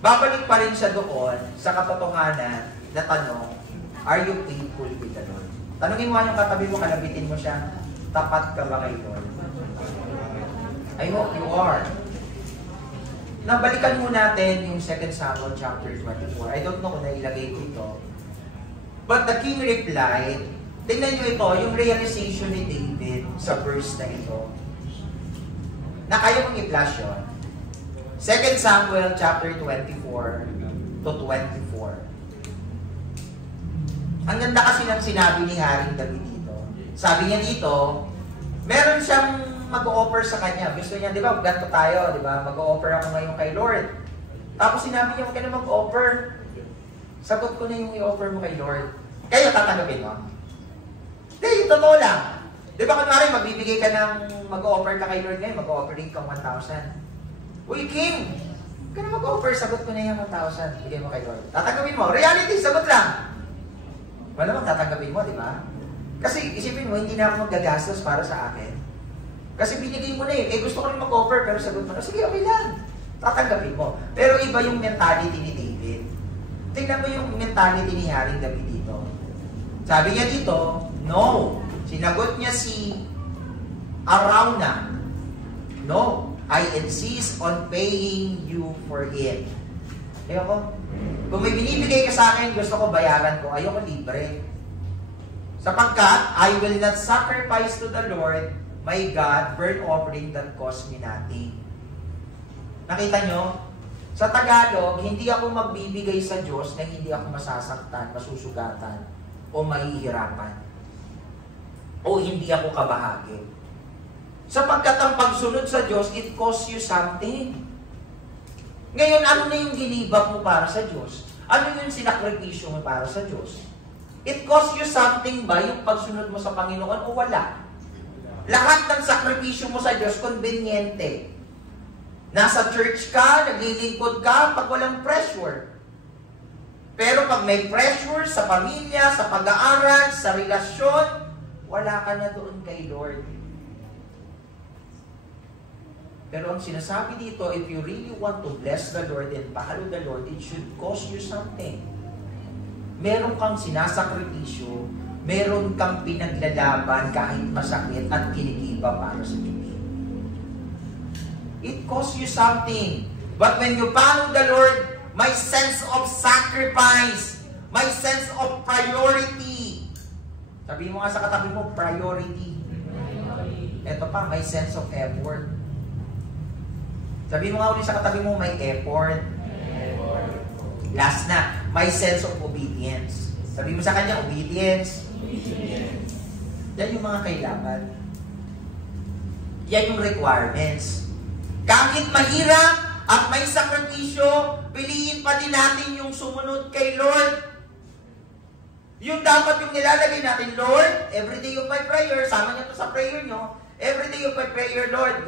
Babalik pa rin siya doon sa katotohanan na tanong, are you faithful with the Lord? Tanungin mo yung katabi mo, kalabitin mo siya, tapat ka ba kay Lord? I hope you are. Nabalikan mo natin yung 2 Samuel chapter 24. I don't know kung nailagay ko ito. But the king replied, tingnan nyo ito, yung realization ni David sa verse na ito. Na kaya mong i-flash yun. 2 Samuel chapter 24 to 24. Ang ganda kasi ng sinabi ni Haring David dito. Sabi niya dito, meron siyang mag-o-offer sa kanya. Gusto niya, di ba, ganito tayo, di ba? Mag-o-offer ako ngayon kay Lord. Tapos sinabi niya, huwag ka na mag-offer. Sagot ko na yung i-offer mo kay Lord. Kaya tatanggapin mo? Hindi, yung totoo lang. Di ba, kunwari, magbibigay ka ng mag-o-offer ka kay Lord ngayon, mag-o-offering ka 1,000. Uy, King, huwag ka na mag-offer. Sagot ko na yung 1,000. Bigay mo kay Lord. Tatanggapin mo. Reality, sagot lang. Malamang tatanggapin mo, di ba? Kasi isipin mo, hindi na ako magagastos para sa akin. Kasi binigay mo na eh. Gusto ko rin mag-offer, pero sagot mo na, sige, okay lang. Tatanggapin mo. Pero iba yung mentality ni David. Tingnan mo yung mentality ni Haring David dito. Sabi niya dito, no. Sinagot niya si Arauna. No. I insist on paying you for it. Ayoko. Kung may binibigay ka sa akin, gusto ko bayaran ko. Ayoko libre. Sapagkat, I will not sacrifice to the Lord my God, burnt offering that cost me nothing. Nakita nyo? Sa Tagalog, hindi ako magbibigay sa Diyos na hindi ako masasaktan, masusugatan, o mahihirapan. O hindi ako kabahagi. Sapagkat ang pagsunod sa Diyos, it costs you something. Ngayon, ano na yung ginibak mo para sa Diyos? Ano yung sinakripisyo mo para sa Diyos? It costs you something ba yung pagsunod mo sa Panginoon o wala? Lahat ng sakripisyo mo sa Diyos, konbinyente. Nasa church ka, naglilingkod ka, pag walang pressure. Pero pag may pressure sa pamilya, sa pag-aaral, sa relasyon, wala ka na doon kay Lord. Pero ang sinasabi dito, if you really want to bless the Lord and follow the Lord, it should cost you something. Meron kang sinasakripisyo, meron kang pinaglalaban kahit masakit at kinikiba para sa Diyos. It costs you something. But when you follow the Lord, my sense of sacrifice, my sense of priority. Sabi mo nga sa katabi mo, priority. Ito pa, my sense of effort. Sabi mo nga ulit sa katabi mo, may effort. Last na, my sense of obedience. Sabi mo sa kanya, obedience. Yan yung mga kailangan. Yan yung requirements. Kahit mahirap at may sakripisyo, piliin pa din natin yung sumunod kay Lord. Yung dapat yung nilalagay natin, Lord, every day of my prayer, sama niyo to sa prayer nyo, every day of my prayer, Lord,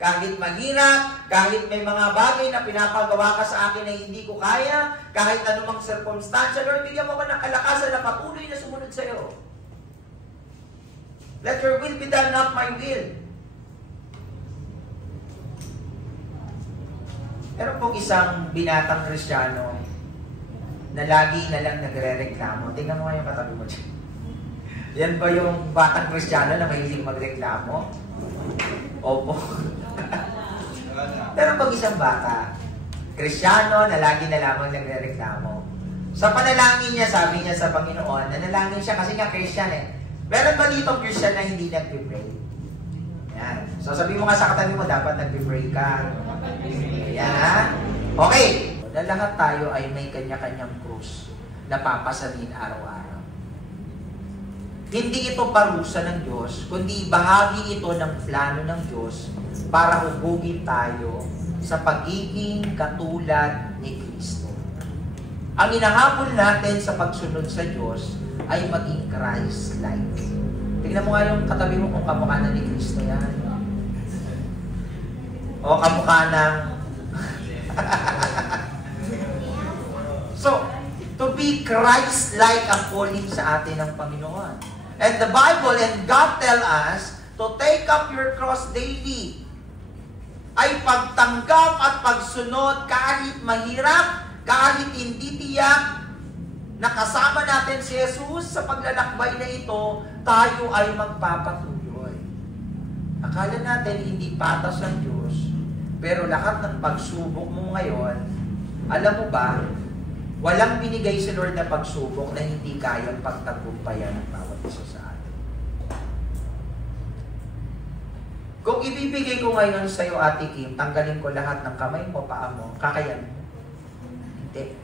kahit mahirap, kahit may mga bagay na pinapagawa ka sa akin na hindi ko kaya, kahit anumang circumstansya, Lord, bigyan mo ko ng kalakasan na patuloy na sumunod sa iyo. Let your will be done, not my will. Pero kung isang binatang Kristiyano na lagi na lang nagre-reklamo, tingnan mo nga yung katabi mo dyan. Yan ba yung batang Kristiyano na mahilig magreklamo? Opo. Pero pag isang bata, Kristiyano na lagi na lamang nagre-reklamo, sa panalangin niya, sabi niya sa Panginoon, nanalangin siya kasi nga Christian eh. Meron ba dito Christian na hindi nag-pray? Yan. So sabi mo nga sa katabi mo, dapat nag-pray ka. Yan ha? Okay. Na lahat tayo ay may kanya-kanyang krus na papasanin araw-araw. Hindi ito parusa ng Diyos, kundi bahagi ito ng plano ng Diyos para hubugin tayo sa pagiging katulad ni Kristo. Ang inahabol natin sa pagsunod sa Diyos ay maging Christ-like. Tingnan mo nga yung katabi mo kung kamukha na ni Kristo yan. O kamukha ng... So, to be Christ-like ang calling sa atin ng Panginoon. And the Bible and God tell us to take up your cross daily. Ay pagtanggap at pagsunod kahit mahirap, kahit hindi tiyak, nakasama natin si Jesus sa paglalakbay na ito, tayo ay magpapatuloy. Akala natin hindi patas ang Diyos, pero lahat ng pagsubok mo ngayon, alam mo ba, walang binigay si Lord na pagsubok na hindi kayang pagtagumpayan ng bawat isa sa atin. Kung ibibigay ko ngayon sa iyo, Ate Kim, tanggalin ko lahat ng kamay mo, paa mo, kakayan mo? Hindi.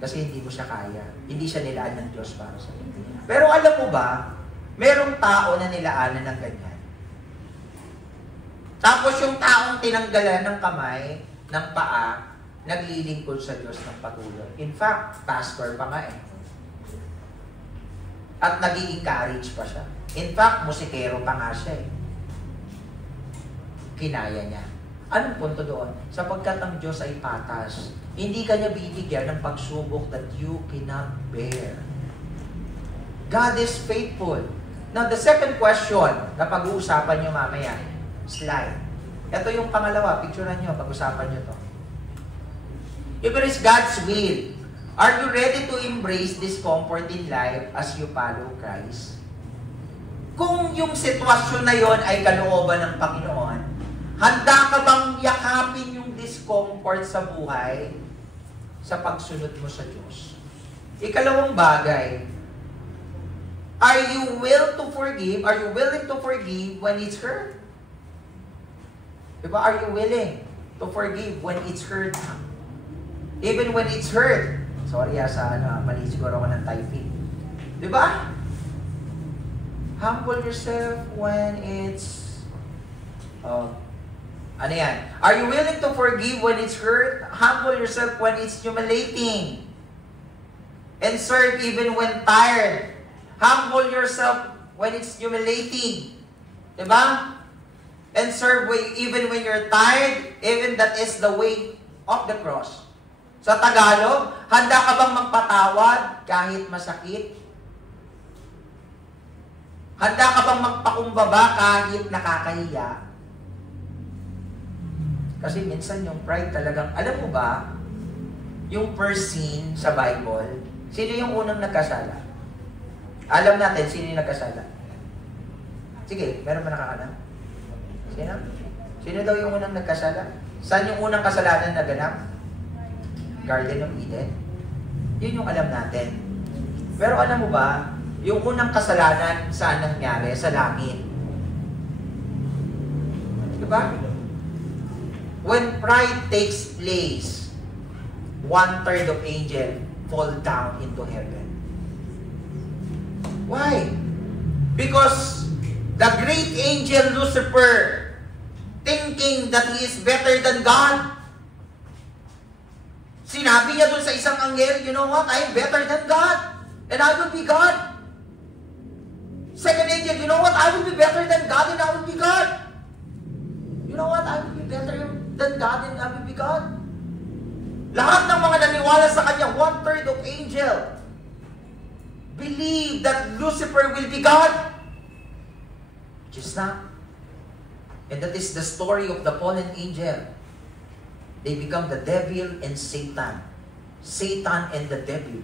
Kasi hindi mo siya kaya. Hindi siya nilaan ng Diyos para sa iyo. Pero alam mo ba, merong tao na nilaanan ng ganyan. Tapos yung taong tinanggalan ng kamay, ng paa, naglilingkod sa Diyos ng patuloy. In fact, pastor pa nga eh. At nag-i-encourage pa siya. In fact, musikero pa nga siya eh. Kinaya niya. Anong punto doon? Sapagkat ang Diyos ay patas. Hindi ka niya bibigyan ng pagsubok that you cannot bear. God is faithful. Now, the second question na pag-uusapan niyo mamaya, slide. Ito yung pangalawa. Picturean niyo, pag-usapan niyo to. If it is God's will, are you ready to embrace discomfort in life as you follow Christ? Kung yung sitwasyon na yon ay kalooban ng Panginoon, handa ka bang yakapin yung discomfort sa buhay sa pagsunod mo sa Diyos? Ikalawang bagay, are you willing to forgive? Are you willing to forgive when it's hurt? Diba? Are you willing to forgive when it's hurt? Even when it's hurt. Sorry sa mali siguro ako ng typing. Diba? Humble yourself when it's... ano yan? Are you willing to forgive when it's hurt? Humble yourself when it's humiliating. And serve even when tired. Humble yourself when it's humiliating. Diba? And serve even when you're tired, even that is the way of the cross. Sa Tagalog, handa ka bang magpatawad kahit masakit? Handa ka bang magpakumbaba kahit nakakahiya? Kasi minsan yung pride talagang, alam mo ba, yung first sin sa Bible, sino yung unang nagkasala? Alam natin, sino yung nagkasala? Sige, meron ba nakakana? Sino? Sino daw yung unang nagkasala? Saan yung unang kasalanan na ganap? Garden of Eden. Yun yung alam natin. Pero alam mo ba, yung unang kasalanan saan nangyari? Sa langit. Diba? When pride takes place, 1/3 of angel fall down into heaven. Why? Because the great angel Lucifer, thinking that he is better than God, sinabi niya dun sa isang anghel, you know what? I am better than God. And I will be God. Second angel, you know what? I will be better than God and I will be God. You know what? I will be better than God and I will be God. Lahat ng mga naniwala sa kanya, 1/3 of angel, believe that Lucifer will be God. Just not. And that is the story of the fallen angel. They become the devil and Satan. Satan and the devil.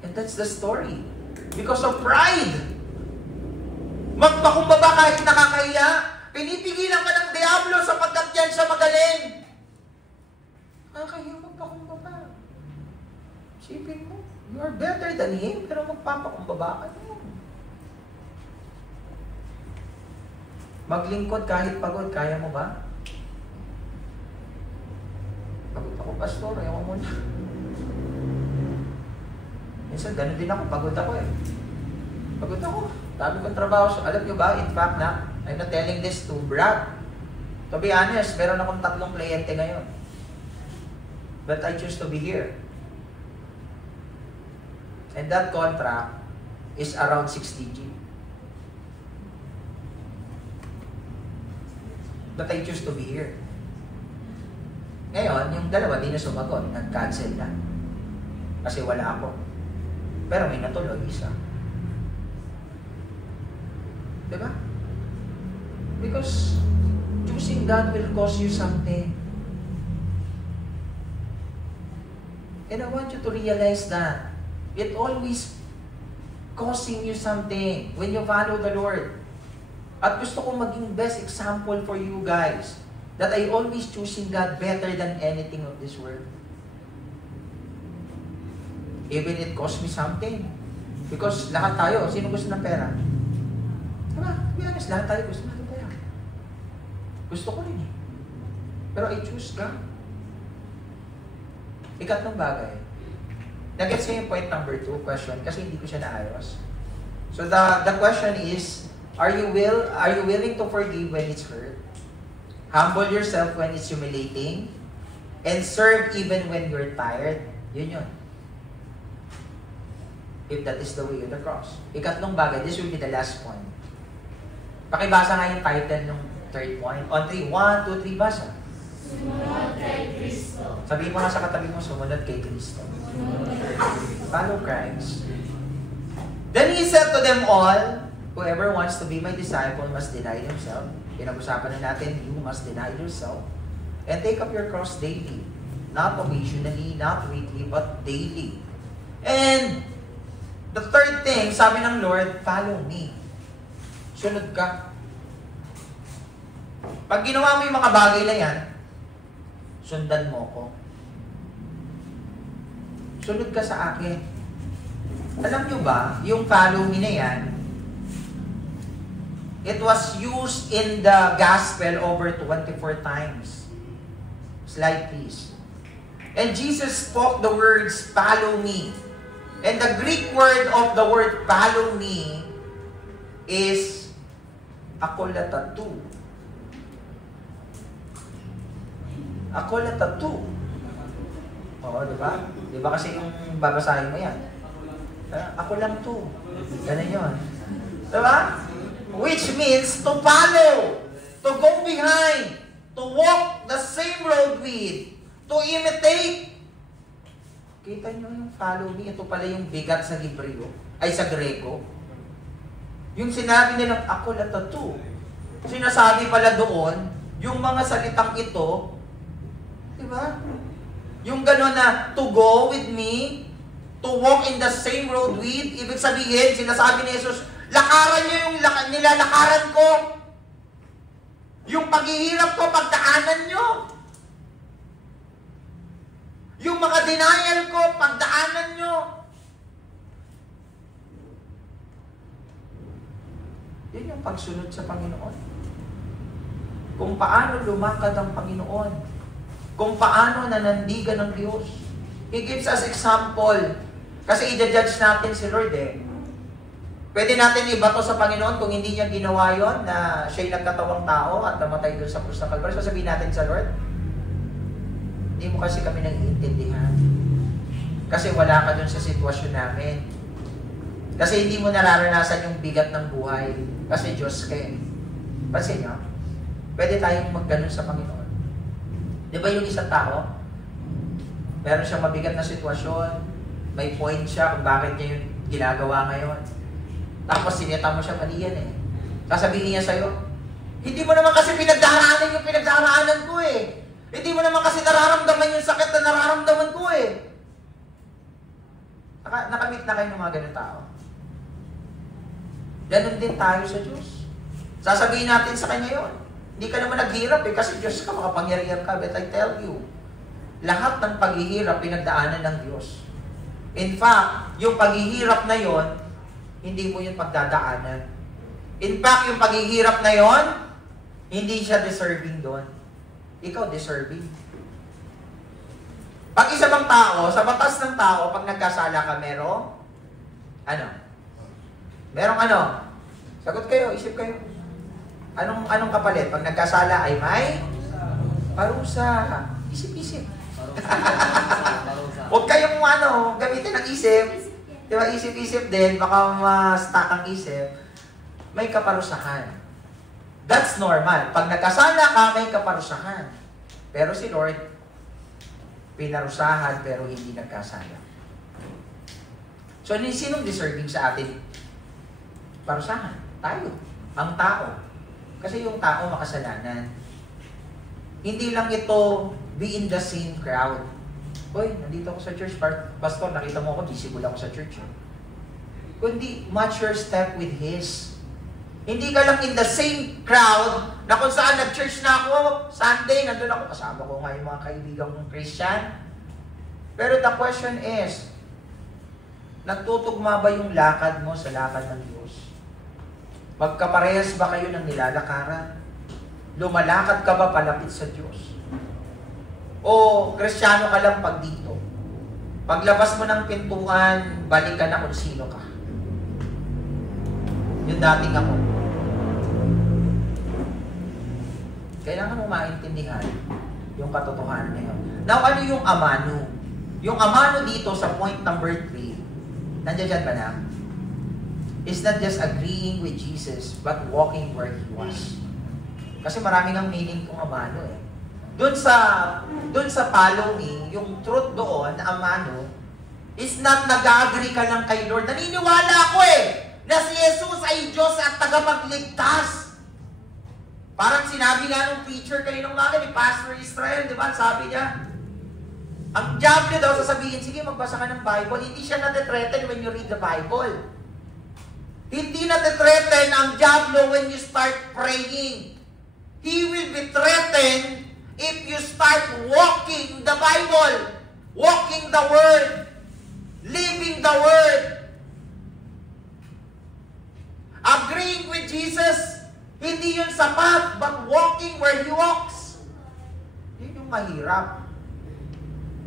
And that's the story. Because of pride. Magpakumbaba kahit nakakahiya. Pinipigilan ka ng diablo sapagkat yan siya magaling. Kaya magpakumbaba. Isipin mo, you are better than him, pero magpapakumbaba ka niyo. Maglingkod kahit pagod, kaya mo ba? Pagod ako, pastor, ayaw mo na. Minsan, ganun din ako, pagod ako eh. Pagod ako. Dami kong trabaho. Alam nyo ba, in fact na, I'm not telling this to brag. To be honest, meron akong 3 kliyente ngayon. But I choose to be here. And that contract is around 6 digit. But I choose to be here. Ngayon, yung 2 di na sumagot, nag-cancel na. Kasi wala ako. Pero may natuloy isa. Diba? Because choosing God will cost you something. And I want you to realize that it always costing you something when you follow the Lord. At gusto kong maging best example for you guys that I always choosing God better than anything of this world. Even it cost me something. Because lahat tayo, sino gusto ng pera? Diba? To be honest, lahat tayo gusto ng pera. Gusto ko rin eh. Pero I choose God. Ikatlong bagay. Nag-gets ko yung point number 2 question kasi hindi ko siya naayos. So the question is, are you willing to forgive when it's hurt? Humble yourself when it's humiliating? And serve even when you're tired? Yun. If that is the way of the cross. Ikatlong bagay, this will be the last point. Pakibasa nga yung title ng 3rd point. On 3, 1, 2, 3, basa. Sumunod kay Kristo. Sabihin mo nga sa katabi mo, sumunod kay Kristo. Follow Christ. Then he said to them all, whoever wants to be my disciple must deny himself. Pinag-usapan na natin, you must deny yourself. And take up your cross daily. Not occasionally, not weekly, but daily. And the 3rd thing, sabi ng Lord, follow me. Sunod ka. Pag ginawa mo yung mga bagay na yan, sundan mo ko. Sunod ka sa akin. Alam nyo ba, yung follow me na yan, it was used in the gospel over 24 times. Slide please. And Jesus spoke the words, follow me. And the Greek word of the word follow me is akolatatu. Akolatatu. Oo, di ba? Di ba kasi yung babasahin mo yan? Ako lang to. Ganun yun. Di ba? Which means to follow, to go behind, to walk the same road with, to imitate. Kita nyo yung follow me, ito pala yung bigat sa Hebreo, ay sa Greko. Yung sinabi nilang ako latatu, sinasabi pala doon, yung mga salitang ito, di ba? Yung gano'n na, to go with me, to walk in the same road with, ibig sabihin, sinasabi ni Jesus, lakaran niyo yung nilalakaran ko. Yung paghihirap ko, pagdaanan niyo. Yung mga denial ko, pagdaanan nyo. Yan yung pagsunod sa Panginoon. Kung paano lumakad ang Panginoon. Kung paano nanandigan ng Diyos. He gives us example. Kasi i-judge natin si Lord eh. Pwede natin ibato sa Panginoon kung hindi niya ginawa yon na siya'y nagkatawang tao at namatay doon sa krus ng Kalbaryo. Sasabihin natin sa Lord, hindi mo kasi kami nag-iintindihan. Kasi wala ka dun sa sitwasyon namin. Kasi hindi mo nararanasan yung bigat ng buhay. Kasi Diyos ka eh. Pansin nyo? Pwede tayong magganon sa Panginoon. Di ba yung isang tao? Meron siyang mabigat na sitwasyon. May point siya kung bakit niya yung ginagawa ngayon. Tapos sinita mo siya, mali yan eh. Sasabihin niya sa'yo, hindi mo naman kasi pinagdaraanan yung pinagdaraanan ko eh. Hindi mo naman kasi nararamdaman yung sakit na nararamdaman ko eh. Nakamit na kayo ng mga ganun tao. Ganun din tayo sa Diyos. Sasabihin natin sa Kanya yon. Hindi ka naman naghirap eh, kasi Diyos ka, makapangyarihan ka. But I tell you, lahat ng paghihirap, pinagdaanan ng Diyos. In fact, yung paghihirap na yon, hindi mo yung pagdadaanan. In fact, yung paghihirap na yon, hindi siya deserving doon. Ikaw deserving. Pag isa bang tao, sa batas ng tao, pag nagkasala ka, merong ano? Merong ano? Sagot kayo, isip kayo. Anong kapalit? Pag nagkasala ay may parusa. Isip-isip. Huwag kayong gamitin ang isip. Di ba? Isip-isip din, baka ma-stuck ang isip. May kaparusahan. That's normal. Pag nagkasala ka, may kaparusahan. Pero si Lord, pinarusahan pero hindi nagkasala. So, sinong deserving sa atin? Parusahan. Tayo. Ang tao. Kasi yung tao makasalanan. Hindi lang ito be in the same crowd. Hoy, nandito ako sa church, pastor, nakita mo ako, visible ako sa church. Kundi, match your step with His. Hindi ka lang in the same crowd na kung saan nag-church na ako, Sunday, nandun ako, kasama ko nga yung mga kaibigan kong Christian. Pero the question is, nagtutugma ba yung lakad mo sa lakad ng Diyos? Magkaparehas ba kayo ng nilalakaran? Lumalakad ka ba palapit sa Diyos? O Kristiyano ka lang pag dito? Paglabas mo ng pintuan, balik ka na kung sino ka. Yung dating ako. Kailangan mo maintindihan yung katotohanan na yun. Now, ano yung amano? Yung amano dito sa point number 3, nandiyan dyan ba na? Is not just agreeing with Jesus, but walking where He was. Kasi maraming ang meaning kung amano eh. Doon sa following, yung truth doon, na amano, is not nag-agree ka lang kay Lord. Naniniwala ako eh, na si Jesus ay Diyos at tagapagligtas. Parang sinabi nga nung preacher kaninong umaga ni Pastor Israel, di ba? Sabi niya, ang diablo daw sasabihin, sige magbasa ka ng Bible. Hindi siya natitreten when you read the Bible. Hindi natitreten ang diablo when you start praying. He will be threatened if you start walking the Bible, walking the Word, living the Word. Agreeing with Jesus, hindi yun sapat, but walking where He walks. Yun yung mahirap.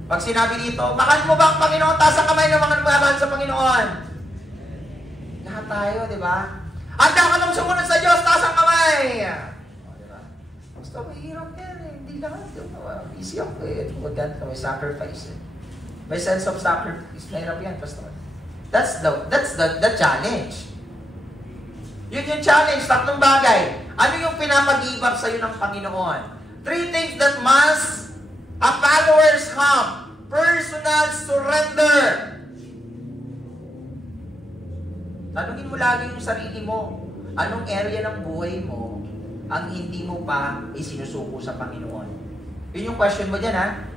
Pag sinabi dito, mahal mo ba ang Panginoon? Taas ang kamay ng mga nagmamahal sa Panginoon. Lahat tayo, di ba? Handa ka nang sumunod sa Diyos, taas ang kamay. Diba? Basta mahirap yan eh. Hindi lahat. Easy ako eh. Maganda, may sacrifice eh. May sense of sacrifice. Mahirap yan, Pastor. That's the challenge. Yun yung challenge, tatlong bagay. Ano yung pinapag-give up sa'yo ng Panginoon? 3 things that must a followers have. Personal surrender. Tanungin mo lagi yung sarili mo. Anong area ng buhay mo ang hindi mo pa isinusuko sa Panginoon? Yun yung question mo dyan, ha?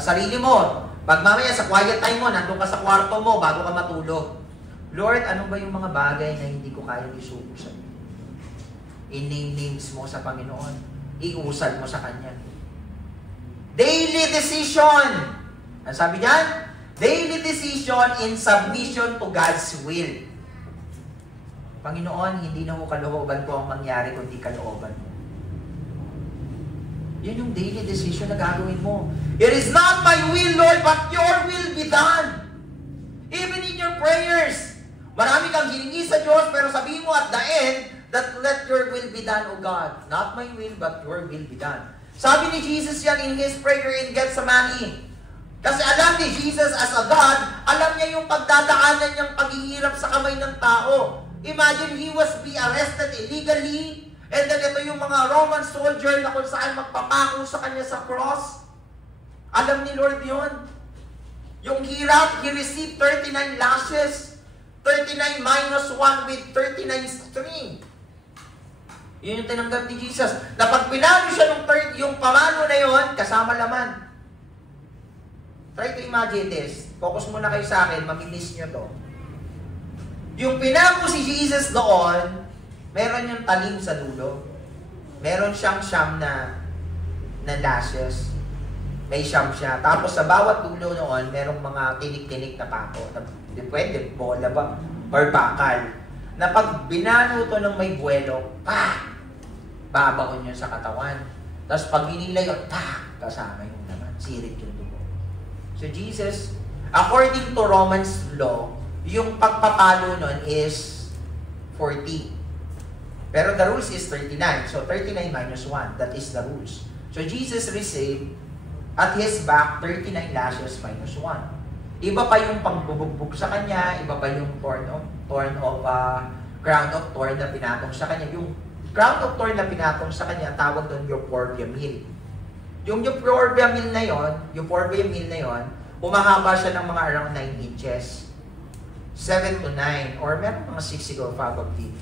Sa sarili mo. Pag mamaya sa quiet time mo, nandun ka sa kwarto mo bago ka matulog. Lord, ano ba yung mga bagay na hindi ko kayang isuko sa iyo? I-name names mo sa Panginoon. Iusal mo sa Kanya. Daily decision. Ano sabi niyan? Daily decision in submission to God's will. Panginoon, hindi na ho kalooban ko ang mangyari kundi kalooban mo. Yun yung daily decision na gagawin mo. It is not my will, Lord, but your will be done. Even in your prayers, marami kang hiningi sa Diyos, pero sabihin mo at the end, that let your will be done, O God. Not my will, but your will be done. Sabi ni Jesus yan in His prayer in Gethsemane. Kasi alam ni Jesus as a God, alam niya yung pagdadaanan niyang paghihirap sa kamay ng tao. Imagine, He was arrested illegally, and then ito yung mga Roman soldier na kung saan magpapako sa Kanya sa cross. Alam ni Lord yun. Yung hirap, He received 39 lashes. 39 minus 1 with 39 string. Yun yung tinanggap ni Jesus. Na pag pinalo siya yung pamalo na yun, kasama laman. Try to imagine this. Focus muna kayo sa akin, mamimiss nyo to. Yung pinalo si Jesus doon, meron yung talim sa dulo. Meron siyang siyam na lashes. May siyam siya. Tapos sa bawat dulo noon, merong mga tinik-tinik na pako. Depende, bola ba? Or bakal. Na pag binano to ng may buwelo, babaon yun sa katawan. Tapos pag hinila yun, kasama yung naman. Sirit yung dugo. So Jesus, according to Romans law, yung pagpapalo nun is 40. Pero the rules is 39. So 39 minus 1, that is the rules. So Jesus received at his back 39 lashes minus 1. Iba pa yung pangbubugbog sa kanya, iba pa yung crown of thorn na pinatong sa kanya. Yung crown of thorn na pinatong sa kanya, tawag doon euphorbia meal. Yung euphorbia meal na yon, umahaba siya ng mga around 9 inches. 7 to 9, or meron mga 6 siguro probably.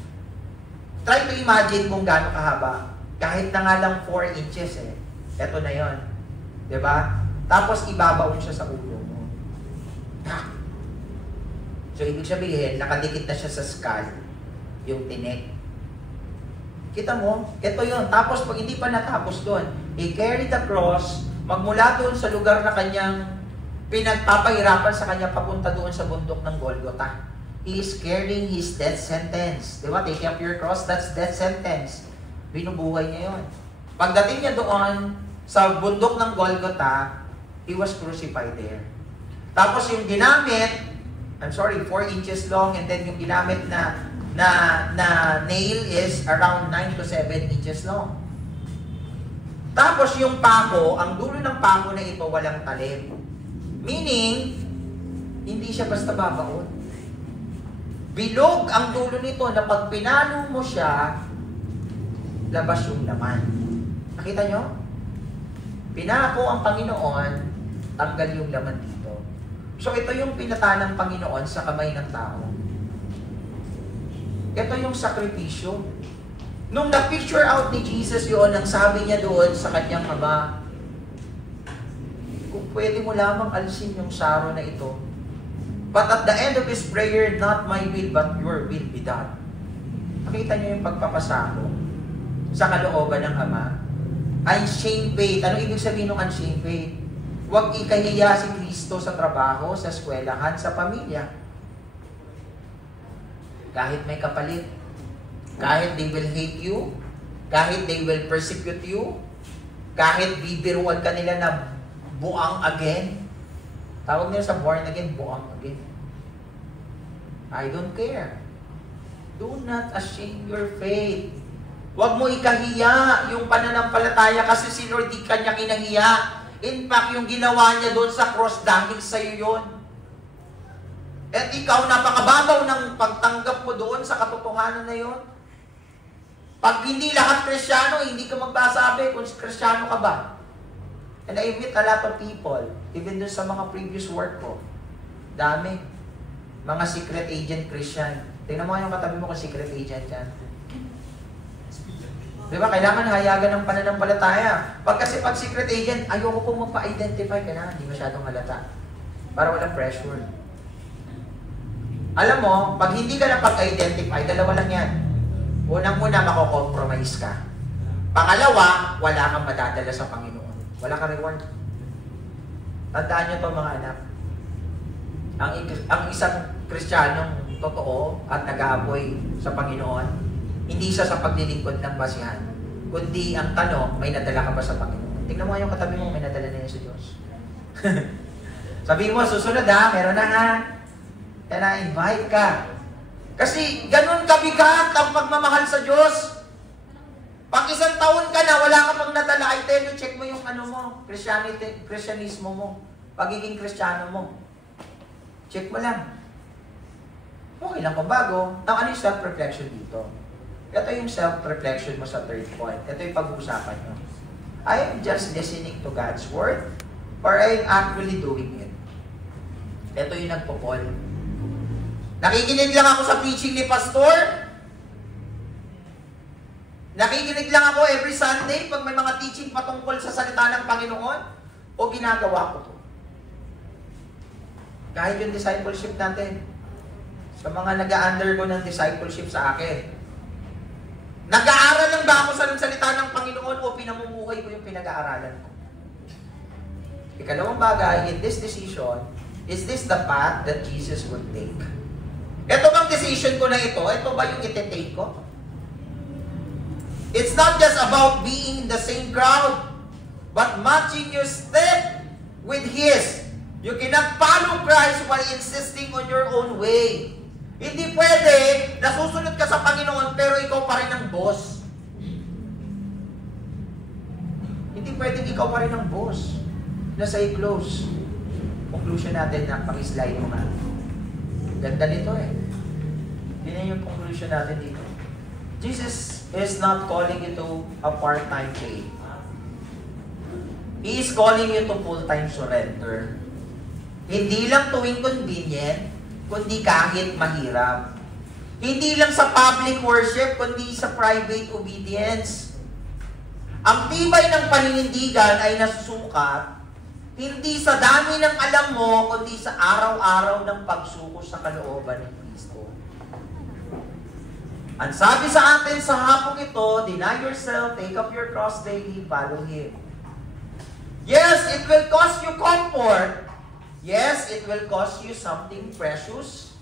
Try to imagine kung gaano kahaba. Kahit na nga lang 4 inches eh. Ito na yon. Diba? Tapos ibabaw siya sa ulo mo. So ibig sabihin, nakadikit na siya sa skull. Yung tinik. Kita mo? Ito yon. Tapos pag hindi pa natapos doon, he carried the cross, magmula doon sa lugar na kanyang pinagpapahirapan sa kanya papunta doon sa bundok ng Golgotha. He is carrying his death sentence. Diba? Take up your cross, that's death sentence. Binubuhay niya yun. Pagdating niya doon sa bundok ng Golgotha, he was crucified there. Tapos yung ginamit, 4 inches long, and then yung ginamit na nail is around 9 to 7 inches long. Tapos yung pako, ang dulo ng pako na ito walang talim. Meaning, hindi siya basta babaon. Bilog ang dulo nito na pag pinalo mo siya, labas yung laman. Nakita nyo? Pinako ang Panginoon, tanggal yung laman dito. So ito yung pinata ng Panginoon sa kamay ng tao. Ito yung sakripisyo. Nung na-picture out ni Jesus yun, ang sabi niya doon sa kanyang ama, kung pwede mo lamang alisin yung sorrow na ito. But at the end of his prayer, not my will, but your will be done. Nakita niyo yung pagpapasako sa kalooban ng Ama. Unshame faith. Ano ibig sabihin ng unshame faith? Huwag ikahiya si Kristo sa trabaho, sa eskwelahan, sa pamilya. Kahit may kapalit, kahit they will hate you, kahit they will persecute you, kahit bibiruan ka nila na buang again. Tawag nila sa born again, buang again. I don't care. Do not ashame your faith. Huwag mo ikahiya yung pananampalataya kasi si Lord di kanya kinahiya. In fact, yung ginawa niya doon sa cross dahil sa'yo yun. At ikaw, napakababaw ng pagtanggap mo doon sa katotohanan na yun. Pag hindi lahat Kristyano, hindi ka magsasabi kung Kristyano ka ba. And I meet a lot of people, even doon sa mga previous work ko. Dami. Mga secret agent Christian. Tingnan mo yung katabi mo kung secret agent yan. Diba? Kailangan hayagan ng pananampalataya. Pag secret agent, ayoko pong magpa-identify ka na. Hindi masyadong halata. Para walang pressure. Alam mo, pag hindi ka na pag-identify, dalawa lang yan. Unang-una, mako-compromise ka. Pangalawa, wala kang madadala sa Panginoon. Wala kang reward. Tandaan nyo to mga anak. Ang isang Kristiyanong totoo at nag-aapoy sa Panginoon, hindi siya sa paglilingkod ng basihan, kundi ang tanong, may nadala ka ba sa Panginoon? Tingnan mo yung katabi mo, may nadala na yun sa Diyos. Sabihin mo, susunod ha, meron na ha. Kaya na-invite ka. Kasi ganun kabigat ang pagmamahal sa Diyos. Pag isang taon ka na, wala ka pang nadala, I tell you, check mo yung ano mo, Kristyanismo mo, pagiging Kristiyano mo. Check mo lang. Okay lang kung bago. Now, ano yung self-reflection dito? Ito yung self-reflection mo sa third point. Ito yung pag-uusapan nyo. I am just listening to God's Word or I am actually doing it. Ito yung nagpo-poll. Nakikinig lang ako sa teaching ni Pastor. Nakikinig lang ako every Sunday pag may mga teaching patungkol sa salita ng Panginoon o ginagawa ko to. Kahit yung discipleship natin, sa mga nag-undergo ng discipleship sa akin, nag-aaral ng ba ako sa salita ng Panginoon o pinamumuhay ko yung pinag-aaralan ko? Ikalawang bagay, in this decision, is this the path that Jesus would take? Ito bang decision ko na ito ba yung iti-take ko? It's not just about being in the same crowd, but matching your step with His. You cannot follow Christ while insisting on your own way. Hindi pwede, nasusunod ka sa Panginoon, pero ikaw pa rin ang boss. Hindi pwede ikaw pa rin ang boss. Nasa i-close. Conclusion natin na pang-slide mo nga. Ganda nito eh. Yun yung conclusion natin dito. Jesus is not calling you to a part-time faith. He is calling you to full-time surrender. Hindi lang tuwing convenient, kundi kahit mahirap. Hindi lang sa public worship, kundi sa private obedience. Ang tibay ng paninindigan ay nasusukat, hindi sa dami ng alam mo, kundi sa araw-araw ng pagsuko sa kalooban ni Kristo. Ang sabi sa atin sa hapong ito, deny yourself, take up your cross daily, follow Him. Yes, it will cost you comfort. Yes, it will cost you something precious.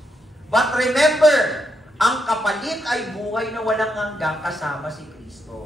But remember, ang kapalit ay buhay na walang hanggang kasama si Kristo.